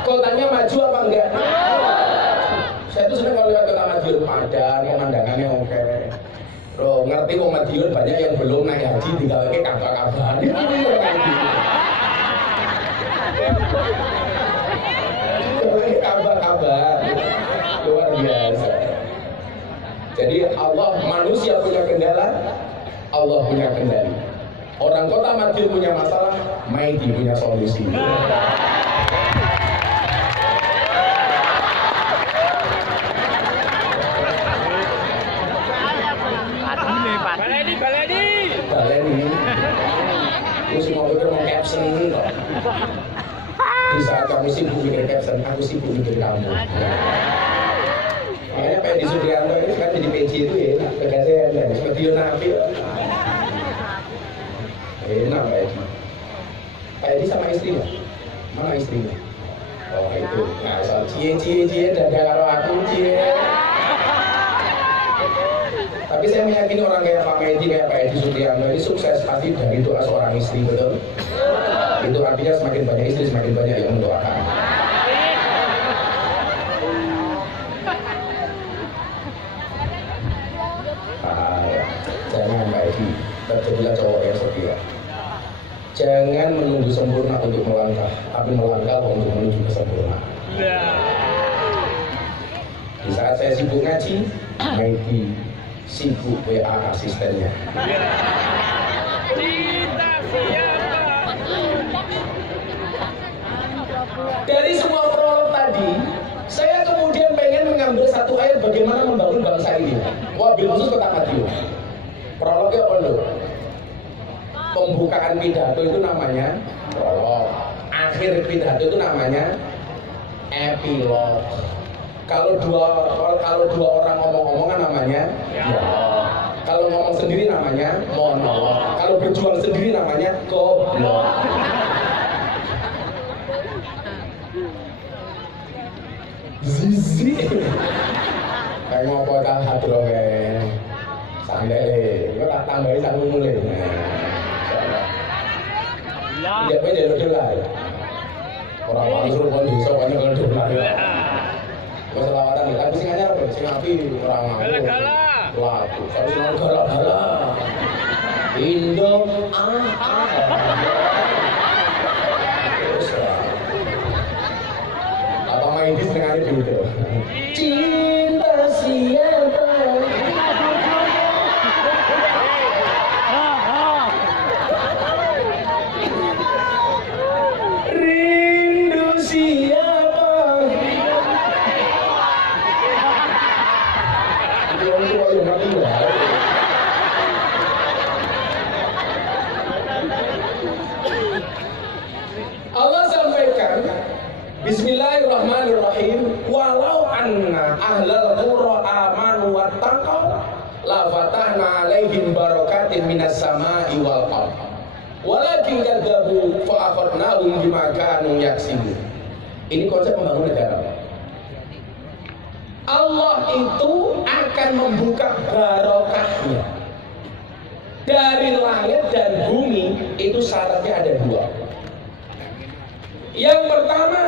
Kotanya maju apa enggak? Saya tuh senang kalau lihat kota Madiun padan, pemandangannya oke. Loh, ngerti kok Madiun banyak yang belum naik haji tinggal ke kabar-kabar. Kabar-kabar luar biasa. Jadi Allah, manusia punya kendala, Allah punya kendali. Orang kota Madiun punya masalah, Maidi punya solusi. Aku sih mau mikir mau caption kok. Di saat kamu sibuk mikir caption, aku sibuk mikir kamu. Makanya Pak Edi Suprianto ini kan jadi PJ itu ya, tegasnya ada seperti Yonafi. Enak Pak Edi. Pak Edi sama istrinya, mana istrinya? Oh itu, nah soal cie dan karo aku cie. Tapi saya meyakini orang kayak Pak Medi, kayak Pak Edi Suprianto ini sukses pasti dari doa seorang istri, betul? Itu artinya semakin banyak istri, semakin banyak yang mendoakan. Jangan Pak Edi, terjadilah cowok yang setia. Jangan menunggu sempurna untuk melangkah, tapi melangkah untuk menuju kesempurnaan. Di saat saya sibuk ngaji, Medi sibuk WA asistennya. Dari semua prolog tadi, saya kemudian pengen mengambil satu ayat bagaimana membangun bangsa ini. Wabil khusus Kota Madiun. Prolognya apa dulu? Pembukaan pidato itu namanya prolog. Akhir pidato itu namanya epilog. Kalau dua orang ngomong-ngomongan namanya dialog. Kalau ngomong sendiri namanya monolog. Kalau berjuang sendiri namanya goblok. Zizi. Kayak ngopo tak hadroh kayak santai. Gue tak tambahin satu mulai. Tidak beda dolar. Orang paling suruh pun bisa banyak kalau dolar. Masalah orang ini, tapi singanya apa? Sing api orang mau. Laku, tapi sing gala-gala. Indo apa main di setengah hari dulu. Cinta siapa? Rindu siapa? Itu orang tua yang mati lah. Allah sampaikan Bismillahirrahmanirrahim, walau anna ahlal qura amanu wattaqau la fatahna alaihim barakatin minas samai wal ardh walakin kadzabu fa akhadnahum bima kanu yaksibun. Ini konsep membangun negara. Allah itu akan membuka barokahnya dari langit dan bumi. Itu syaratnya ada dua. Yang pertama,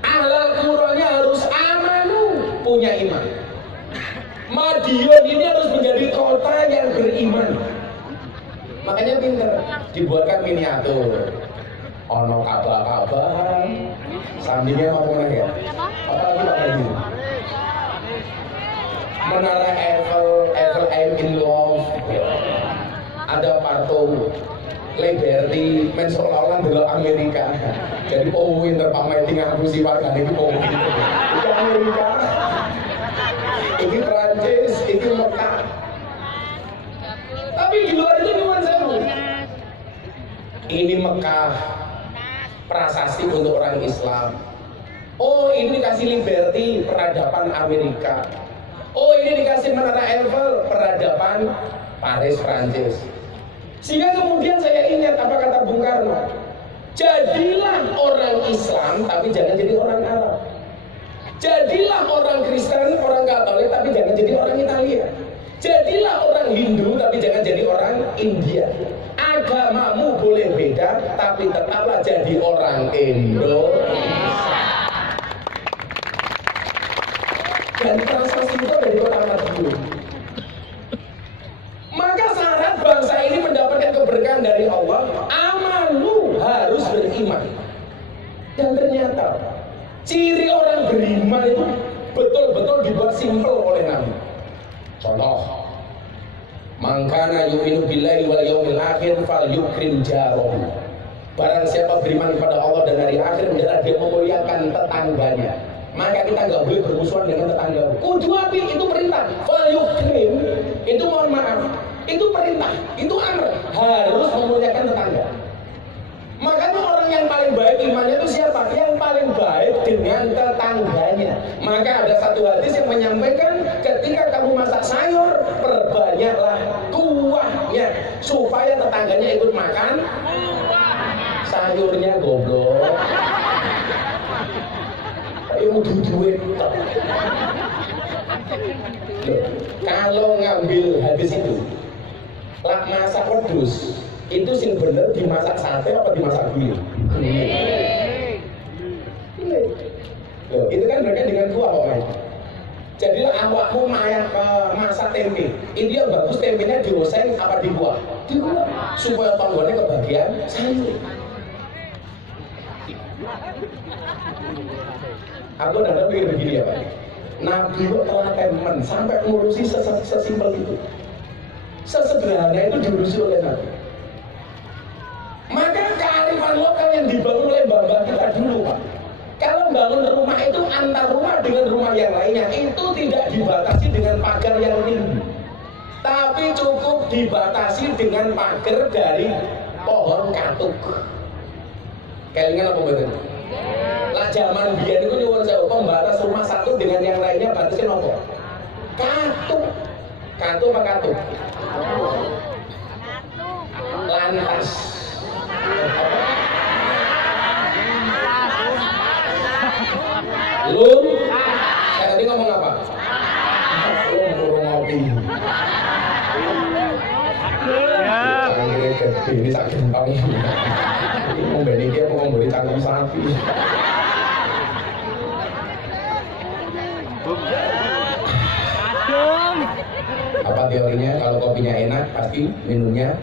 ahlal quranya harus amanu, punya iman. Madiun ini harus menjadi kota yang beriman. Makanya pinter dibuatkan miniatur. Ono Ka'bah, sampingnya apa mana ya? Apalagi Pak Haji? Menara Eiffel I'm in love. Ada patung Liberty, men seolah-olah adalah Amerika. Jadi pinter Pak Medi ngapusi warga ini pinter. Itu Amerika, ini Prancis, ini Mekah. Tapi di luar itu cuma sewu. Ini Mekah, prasasti untuk orang Islam. Oh ini dikasih Liberty, peradaban Amerika. Oh ini dikasih Menara Eiffel, peradaban Paris, Prancis. Sehingga kemudian saya ingat apa kata Bung Karno, jadilah orang Islam tapi jangan jadi orang Arab. Jadilah orang Kristen, orang Katolik tapi jangan jadi orang Italia. Jadilah orang Hindu tapi jangan jadi orang India. Agamamu boleh beda tapi tetaplah jadi orang Indonesia. Dan prasasti itu dari Kota Madiun. Maka syarat bangsa ini mendapatkan keberkahan dari Allah, amanu, harus beriman. Dan ternyata ciri orang beriman itu betul-betul dibuat simpel oleh Nabi. Contoh, mangkana yu'minu billahi wal yaumil akhir fal yukrim jarahu. Barang siapa beriman kepada Allah dan hari akhir, hendaklah dia memuliakan tetangganya. Maka kita nggak boleh bermusuhan dengan tetangga. Kudu api itu perintah. Fal yukrim itu mohon maaf. Itu perintah, itu amr, harus memuliakan tetangga. Makanya orang yang paling baik imannya itu siapa? Yang paling baik dengan tetangganya. Maka ada satu hadis yang menyampaikan ketika kamu masak sayur, perbanyaklah kuahnya supaya tetangganya ikut makan sayurnya goblok. Ayo duit. Kalau ngambil hadis itu, lah masak wedhus itu sing bener dimasak sate apa dimasak gulai? Itu kan berkaitan dengan kuah pokoknya. Jadilah awakmu masak tempe, itu yang bagus tempenya dioseng apa dibuat? Dibuat supaya panggungnya kebagian sayur. Aku kadang pikir begini ya Pak, Nabi kok telaten sampai ngurusi sesimpel itu, sesederhana itu diurusi oleh Nabi. Maka kearifan lokal yang dibangun oleh mbah-mbah kita dulu Pak, kalau bangun rumah itu antar rumah dengan rumah yang lainnya itu tidak dibatasi dengan pagar yang tinggi, tapi cukup dibatasi dengan pagar dari pohon katuk. Kelingan apa betul? Lah zaman biyen itu nyuwun sewu pembatas rumah satu dengan yang lainnya batasin apa? Katuk. Katuk apa katuk? Lantas. Lum, saya tadi ngomong apa? Lum kurang ngopi. Cangkir gede ini sak gempang. Mau beli dia mau beli cangkir sapi. Apa teorinya? Kalau kopinya enak pasti minumnya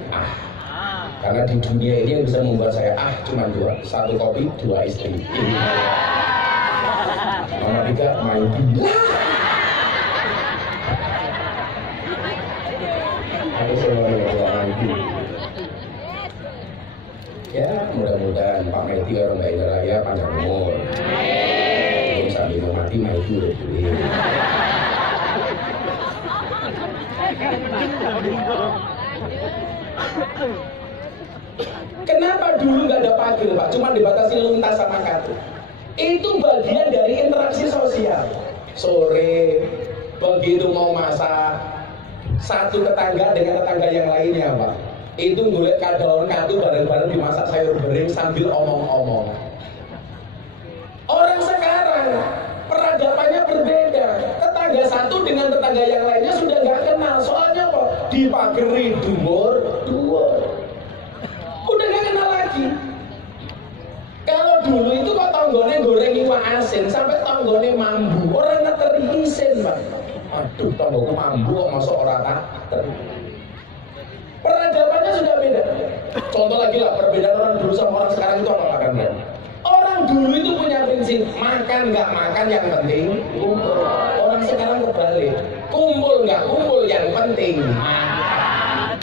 karena di dunia ini yang bisa membuat saya cuma dua, satu kopi, dua istri. Mama tiga main gila. Aku selalu main gila. Ya mudah-mudahan Pak Medi orang Mbak Indah Raya panjang umur. Belum sambil mau mati dulu. Kenapa dulu nggak ada pagar Pak? Cuma dibatasi luntas sama kartu. Itu bagian dari interaksi sosial. Sore begitu mau masak, satu tetangga dengan tetangga yang lainnya Pak, itu ngeliat kadon kartu bareng-bareng dimasak sayur bening sambil omong-omong. Orang sekarang peradabannya berbeda. Tetangga satu dengan tetangga yang lainnya sudah nggak kenal. Soalnya kok dipageri dhuwur. Udah nggak kenal lagi. Kalau dulu itu kok tonggone goreng iwak asin sampai tonggone mambu, orang nggak terisin Pak. Aduh, tonggoku mambu kok masuk orang tak terima. Peradabannya sudah beda. Contoh lagi lah, perbedaan orang dulu sama orang sekarang itu apa kan? Orang dulu itu punya prinsip makan nggak makan yang penting kumpul. Orang sekarang kebalik, kumpul nggak kumpul yang penting makan.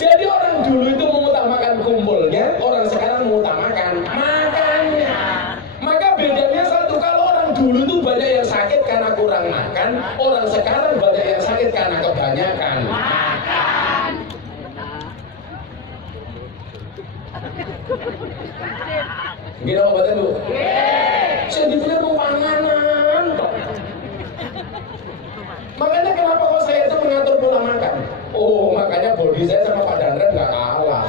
Jadi orang dulu itu mengutamakan kumpulnya, orang sekarang mengutamakan makannya. Maka bedanya satu, kalau orang dulu itu banyak yang sakit karena kurang makan, orang sekarang banyak yang sakit karena kebanyakan makan. Gini apa badan lu? Saya dipikir mau panganan kok. Makanya kenapa kok saya itu mengatur pola makan? Oh, makanya body saya sama Pak Dandret nggak kalah.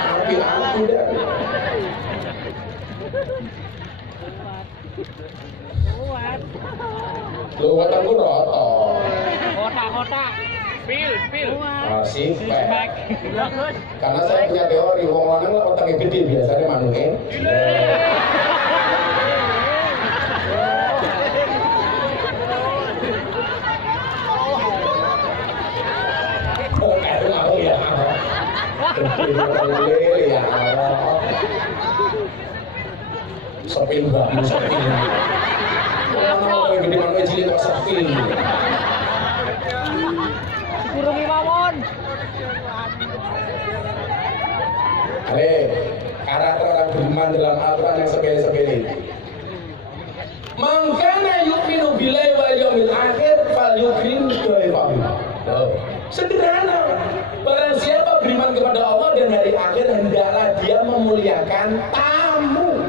Tapi aku dah. Lu wetengku roto. Kotak. Pil. Masih baik. Karena saya punya teori, wong lanang lah otaknya gede biasanya manungnya. Ya sepil banget sepil. Orang yang gede manusia cilik kok sepil. Kurungi mawon. Ale, karakter orang beriman dalam Al-Quran yang sepele-sepele. Man kana yu'minu billahi wal yawmil akhir falyukrim dhaifahu. Sederhana. Barang siapa beriman kepada Allah dan hari akhir, hendaklah dia memuliakan tamu.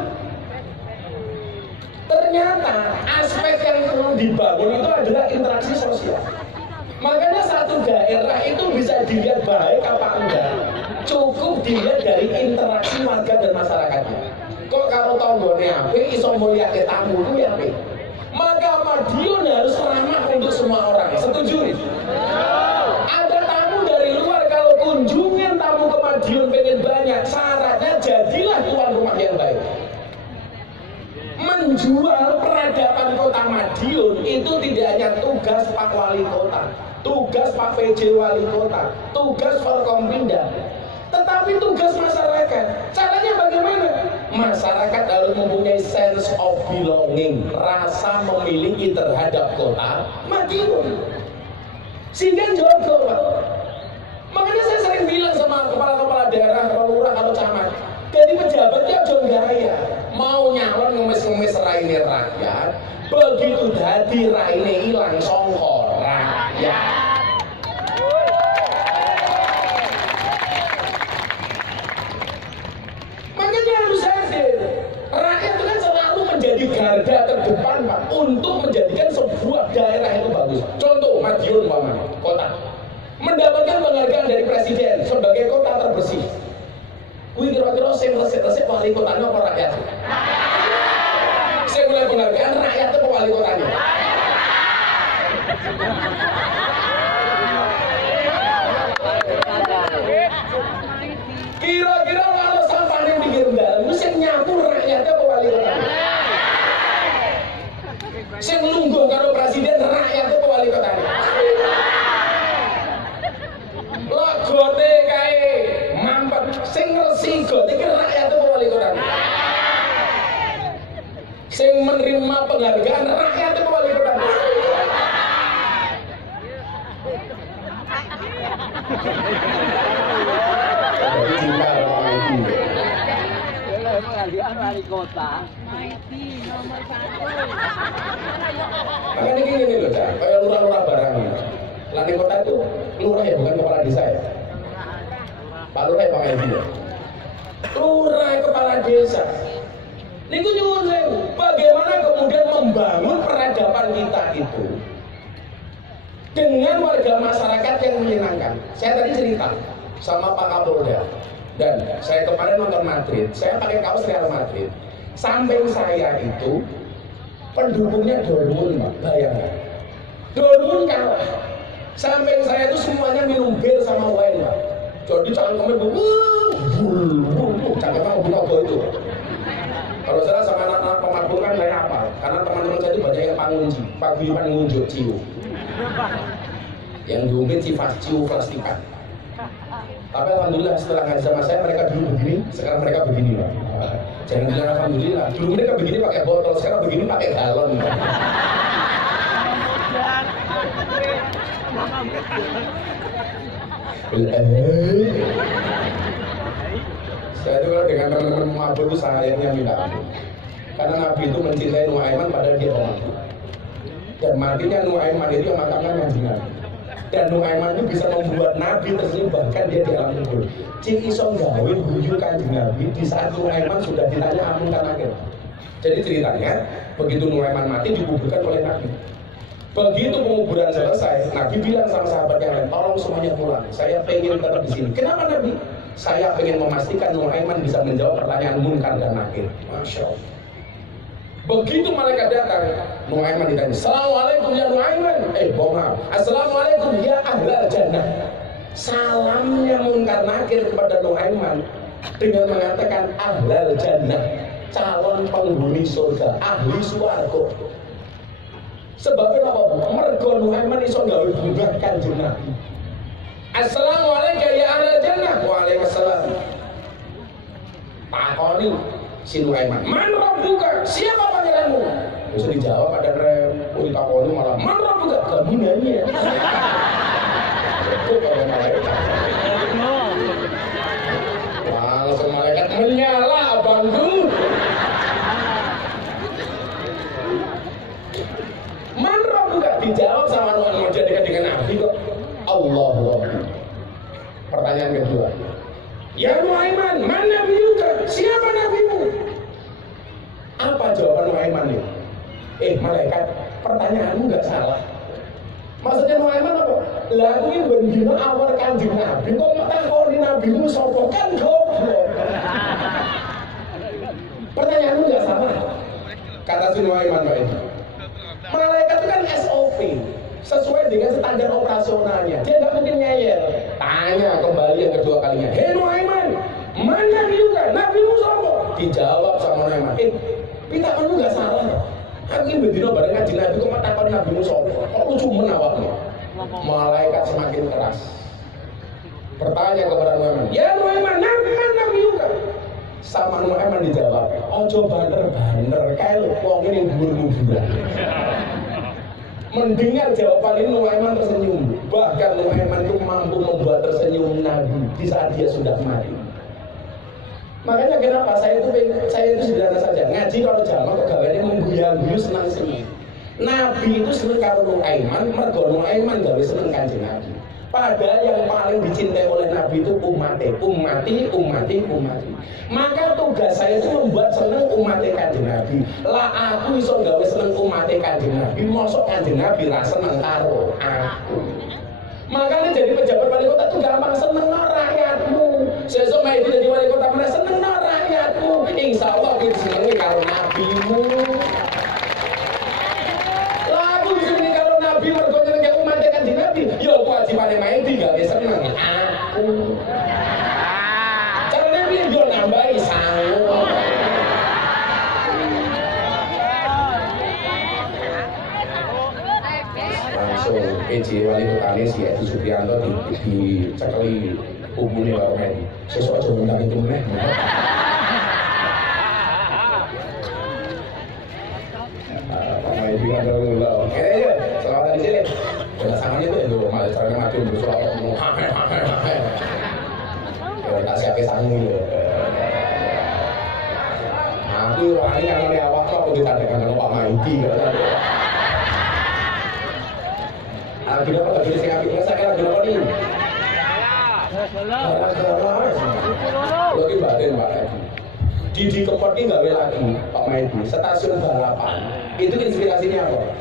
Ternyata aspek yang perlu dibangun itu adalah interaksi sosial. Makanya satu daerah itu bisa dilihat baik apa enggak, cukup dilihat dari interaksi warga dan masyarakatnya. Kok kalau tanggone apik iso mulyake tamu ku ya apik. Maka Madiun harus ramah untuk semua orang. Setuju? Ada tamu dari luar, kalau kunjungan tamu ke Madiun pengen banyak, syaratnya jadilah tuan rumah yang baik. Menjual peradaban kota Madiun itu tidak hanya tugas Pak Wali Kota, tugas Pak PJ Wali Kota, tugas Forkompinda, tetapi tugas masyarakat. Caranya bagaimana? Masyarakat harus mempunyai sense of belonging, rasa memiliki terhadap kota Madiun, sehingga jogo. Makanya saya sering bilang sama kepala-kepala daerah, lurah atau camat, jadi pejabatnya jong gaya, mau nyalon ngemis-ngemis raine rakyat, begitu dadi raine hilang songko rakyat. Makanya harus hadir. Rakyat itu kan selalu menjadi garda terdepan, Pak, untuk menjadikan sebuah daerah itu bagus. Contoh Madiun, kota mendapatkan penghargaan dari presiden sebagai kota terbersih. Kuwi kira-kira sing resik-resik wali kotanya apa rakyat? Sing mulai penghargaan rakyat apa wali kotanya? Kira-kira kalau sampah yang pinggir dalam sing nyapu rakyatnya apa wali kotanya? Sing lungguh karo presiden rakyatnya apa wali kotanya? Logote kae mampet sing ngresik gote iki rakyat apa wali kotane. Sing menerima penghargaan rakyat apa wali kotane. Penghargaan wali kota. Makanya gini loh, Cak, kayak lurah-lurah barang. Lani kota itu lurah ya, bukan kepala desa ya. Pak Lurah ya, Pak Edi ya. Lurah kepala desa. Niku nyuwun sewu, bagaimana kemudian membangun peradaban kita itu dengan warga masyarakat yang menyenangkan. Saya tadi cerita sama Pak Kapolda, dan saya kemarin nonton Madrid, saya pakai kaos Real Madrid. Samping saya itu pendukungnya Dortmund, Pak. Bayangkan, Dortmund kalah. Samping saya itu semuanya minum bir sama wine, Pak. Jadi cangkemnya cangkemnya ngobrol itu. Kalau saya sama anak-anak pemabuk kan saya apa? Karena teman-teman saya itu banyak yang pangunji, paguyuban ngunjuk ciu. Yang diumpit sifat ciu plastikan. Tapi alhamdulillah setelah ngaji sama saya, mereka dulu begini, sekarang mereka begini, Pak. Jangan bilang alhamdulillah, dulu mereka begini pakai botol, sekarang begini pakai galon, Pak. Saya itu kalau dengan teman-teman mabuk itu sayangnya minta ampun. Karena Nabi itu mencintai Nuaiman padahal dia pemabuk. Dan matinya Nuaiman itu yang makamkan Nabi. Dan Nuaiman itu bisa membuat Nabi tersenyum, bahkan dia di alam kubur. Cik iso gawe guyu Kanjeng Nabi di saat Nuaiman sudah ditanya ampunkan akhir. Jadi ceritanya, begitu Nuaiman mati dikuburkan oleh Nabi. Begitu penguburan selesai, Nabi bilang sama sahabat yang lain, tolong semuanya pulang. Saya pengen tetap di sini. Kenapa Nabi? Saya pengen memastikan Nuaiman bisa menjawab pertanyaan Munkar dan Nakir. Masya Allah. Begitu malaikat datang, Nuaiman ditanya, Assalamualaikum ya Nuaiman. Maaf. Assalamualaikum ya ahlal jannah. Salamnya Munkar Nakir kepada Nuaiman dengan mengatakan ahlal jannah, calon penghuni surga, ahli swarga. Sebabnya apa? Mergo Nuaiman iso gawe bunga Kanjeng Nabi. Assalamualaikum ya ahlal jannah. Waalaikumsalam. Takoni si Nuaiman, man rabbuka? Siapa pangeranmu? Bisa dijawab pada rem, takoni malah man rabbuka? Gabungannya. Itu kalau malaikat. Langsung malaikat menyala abangku. Man rabbuka? Dijawab sama Nuaiman, jadi dengan Nabi kok. Allahu Ya Nuaiman, mana nabiyuka? Siapa nabimu? Apa jawaban Nuaiman itu? Malaikat, pertanyaanmu nggak salah. Maksudnya Nuaiman apa? Lah aku ini bendino awal kanjeng Nabi, kok ngetakoni nabimu sapa kan goblok. Pertanyaanmu nggak salah. Kata si Nuaiman Pak ini. Malaikat itu kan SOP, sesuai dengan standar operasionalnya. Dia nggak mungkin ngeyel. Tanya kembali yang kedua kalinya. Hei Nuaiman, mana juga? Nabimu sapa? Dijawab sama Nuaiman. Pitakanmu nggak salah. Aku ini bendino bareng kanjeng Nabi, kok ngetakoni nabimu sapa? Kok lucu menawaknya? Malaikat semakin keras bertanya kepada Nuaiman, ya Nuaiman, nabi juga. Sama Nuaiman dijawab, ojo bander-bander kayak lu wong ini dhuwur-dhuwuran. Mendengar jawaban ini Nuaiman tersenyum. Bahkan Nuaiman itu mampu membuat tersenyum Nabi di saat dia sudah mati. Makanya kenapa saya itu sederhana saja. Ngaji kalau jamak kegaweane mengguyu-guyu senang-senang. Nabi itu seneng karo Nuaiman, mergo Nuaiman gawe seneng kanjeng Nabi. Padahal yang paling dicintai oleh Nabi itu umati. Maka tugas saya itu membuat seneng umati kanjeng Nabi. Lah aku iso gawe seneng umati kanjeng Nabi, mosok kanjeng Nabi ra seneng karo aku. Makanya jadi pejabat wali kota itu gampang, seneng no rakyatmu. Sesuk mai jadi wali kota mana seneng no rakyatmu. Insya Allah kita senengi karo nabimu. Nabi mergo nyenengke umat kanjeng Nabi, ya kewajibane maedi gawe seneng aku. Carane piye yo nambahi sangu. Langsung PJ wali kotane si Edi Supriyanto dicekeli umune karo Medi. Sesuk aja ngundang itu meneh. Oke, selawatan di sini. Belasangannya tuh yang malah caranya mati berselawat ngomong hahe. Tak siapin sangu ya. Aku ini yang dari awal tuh aku ditandangkan sama Pak Maidi. Lagi dapat lagi di sini nggak saya lagi dapat ini. Lagi batin Pak. Di Kempot ini nggak lagi Pak Maidi. Stasiun balapan. Itu inspirasinya apa?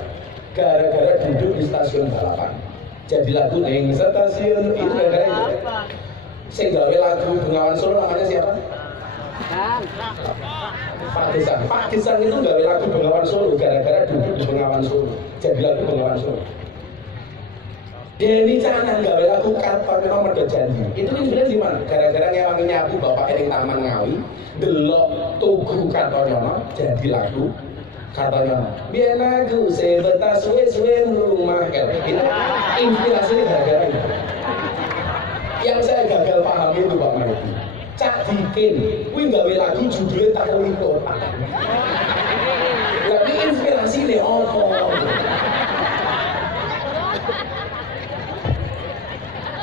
Gara-gara duduk di stasiun balapan. Jadi lagu neng stasiun itu gara-gara itu. Saya gawe lagu Bengawan Solo namanya siapa? Pak Gesang itu gawe lagu Bengawan Solo gara-gara duduk di Bengawan Solo. Jadi lagu Bengawan Solo. Denny Canan gawe lagu Kartono Medho Janji. Itu kan sebenarnya di mana? Gara-gara ngewangi nyabu bapak ning Taman Ngawi, delok tugu Kartono jadi lagu Kartono. Biar aku sebeta suwe-suwe rumah kel. Itu inspirasinya gara-gara itu. Yang saya gagal pahami itu Pak Maidi. Cak Dikin, kuwi gawe lagu judulnya Takoni Kota. Lah iki inspirasine opo?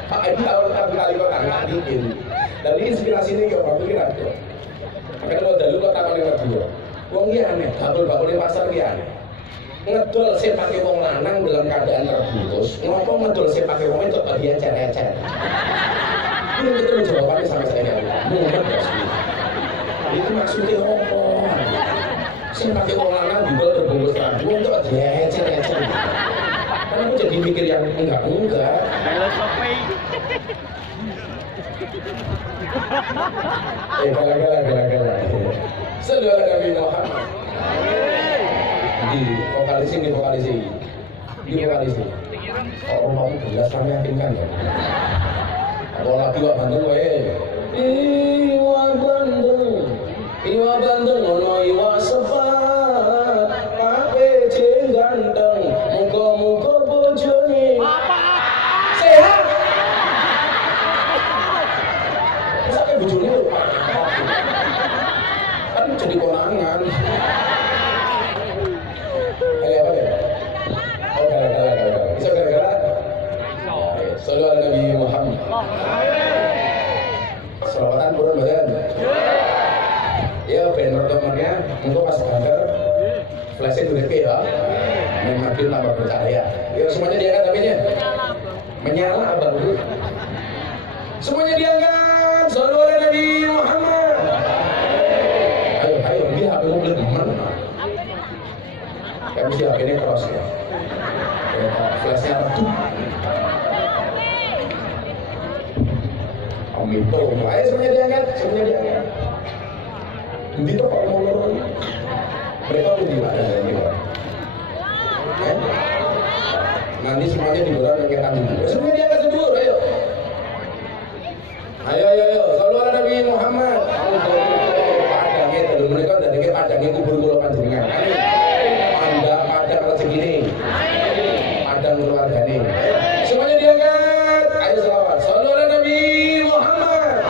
Pak Edi tahu kali kota nggak bikin. Dari inspirasi ini kau apa kira tuh? Makanya kalau dulu kota kali kedua, wong dia aneh, bakul di pasar dia aneh. Ngedol saya pakai wong lanang dalam keadaan terputus, ngopo ngedol saya pakai wong itu dia cer-cer. Ini betul jawabannya sama saya nggak? Mumet itu maksudnya apa? Saya pakai wong lanang juga terbungkus ragu untuk dia cer-cer. Karena aku jadi mikir yang enggak. Gala. Saudara Nabi Muhammad. Di vokalis ini. Kalau mau jelas kami yakinkan ya. Kalau lagi wak Bandung Iwa Bandung ono iwa sepat. Kape jeng ganteng. Muka bojone. Sehat. Sampai bojone lupa. Kan jadi konangan. Apa ya? Oh gara-gara. Bisa gara-gara? Sallallahu Nabi Muhammad. Selawatan bulan badan. Ya banner nomornya untuk pas bandar flashing gede ya. Makin tambah percaya. Ya semuanya diangkat apinya. Menyala abang. Semuanya diangkat. Sallallahu Nabi mesti HP-nya cross ya. Flashnya redup. Amito, ayo semuanya diangkat, Nanti tuh kalau mau lorong, mereka udah di mana ya, Pak? Nanti semuanya di bawah yang kita dulu. Semuanya diangkat dulu, ayo. Ayo, selalu ada Nabi Muhammad. Padangnya dulu mereka dari ke padangnya kubur kulo panjenengan. Padang rezeki ini, padang keluarga ini. Semuanya diangkat. Ayo selawat. Selalu ada Nabi Muhammad.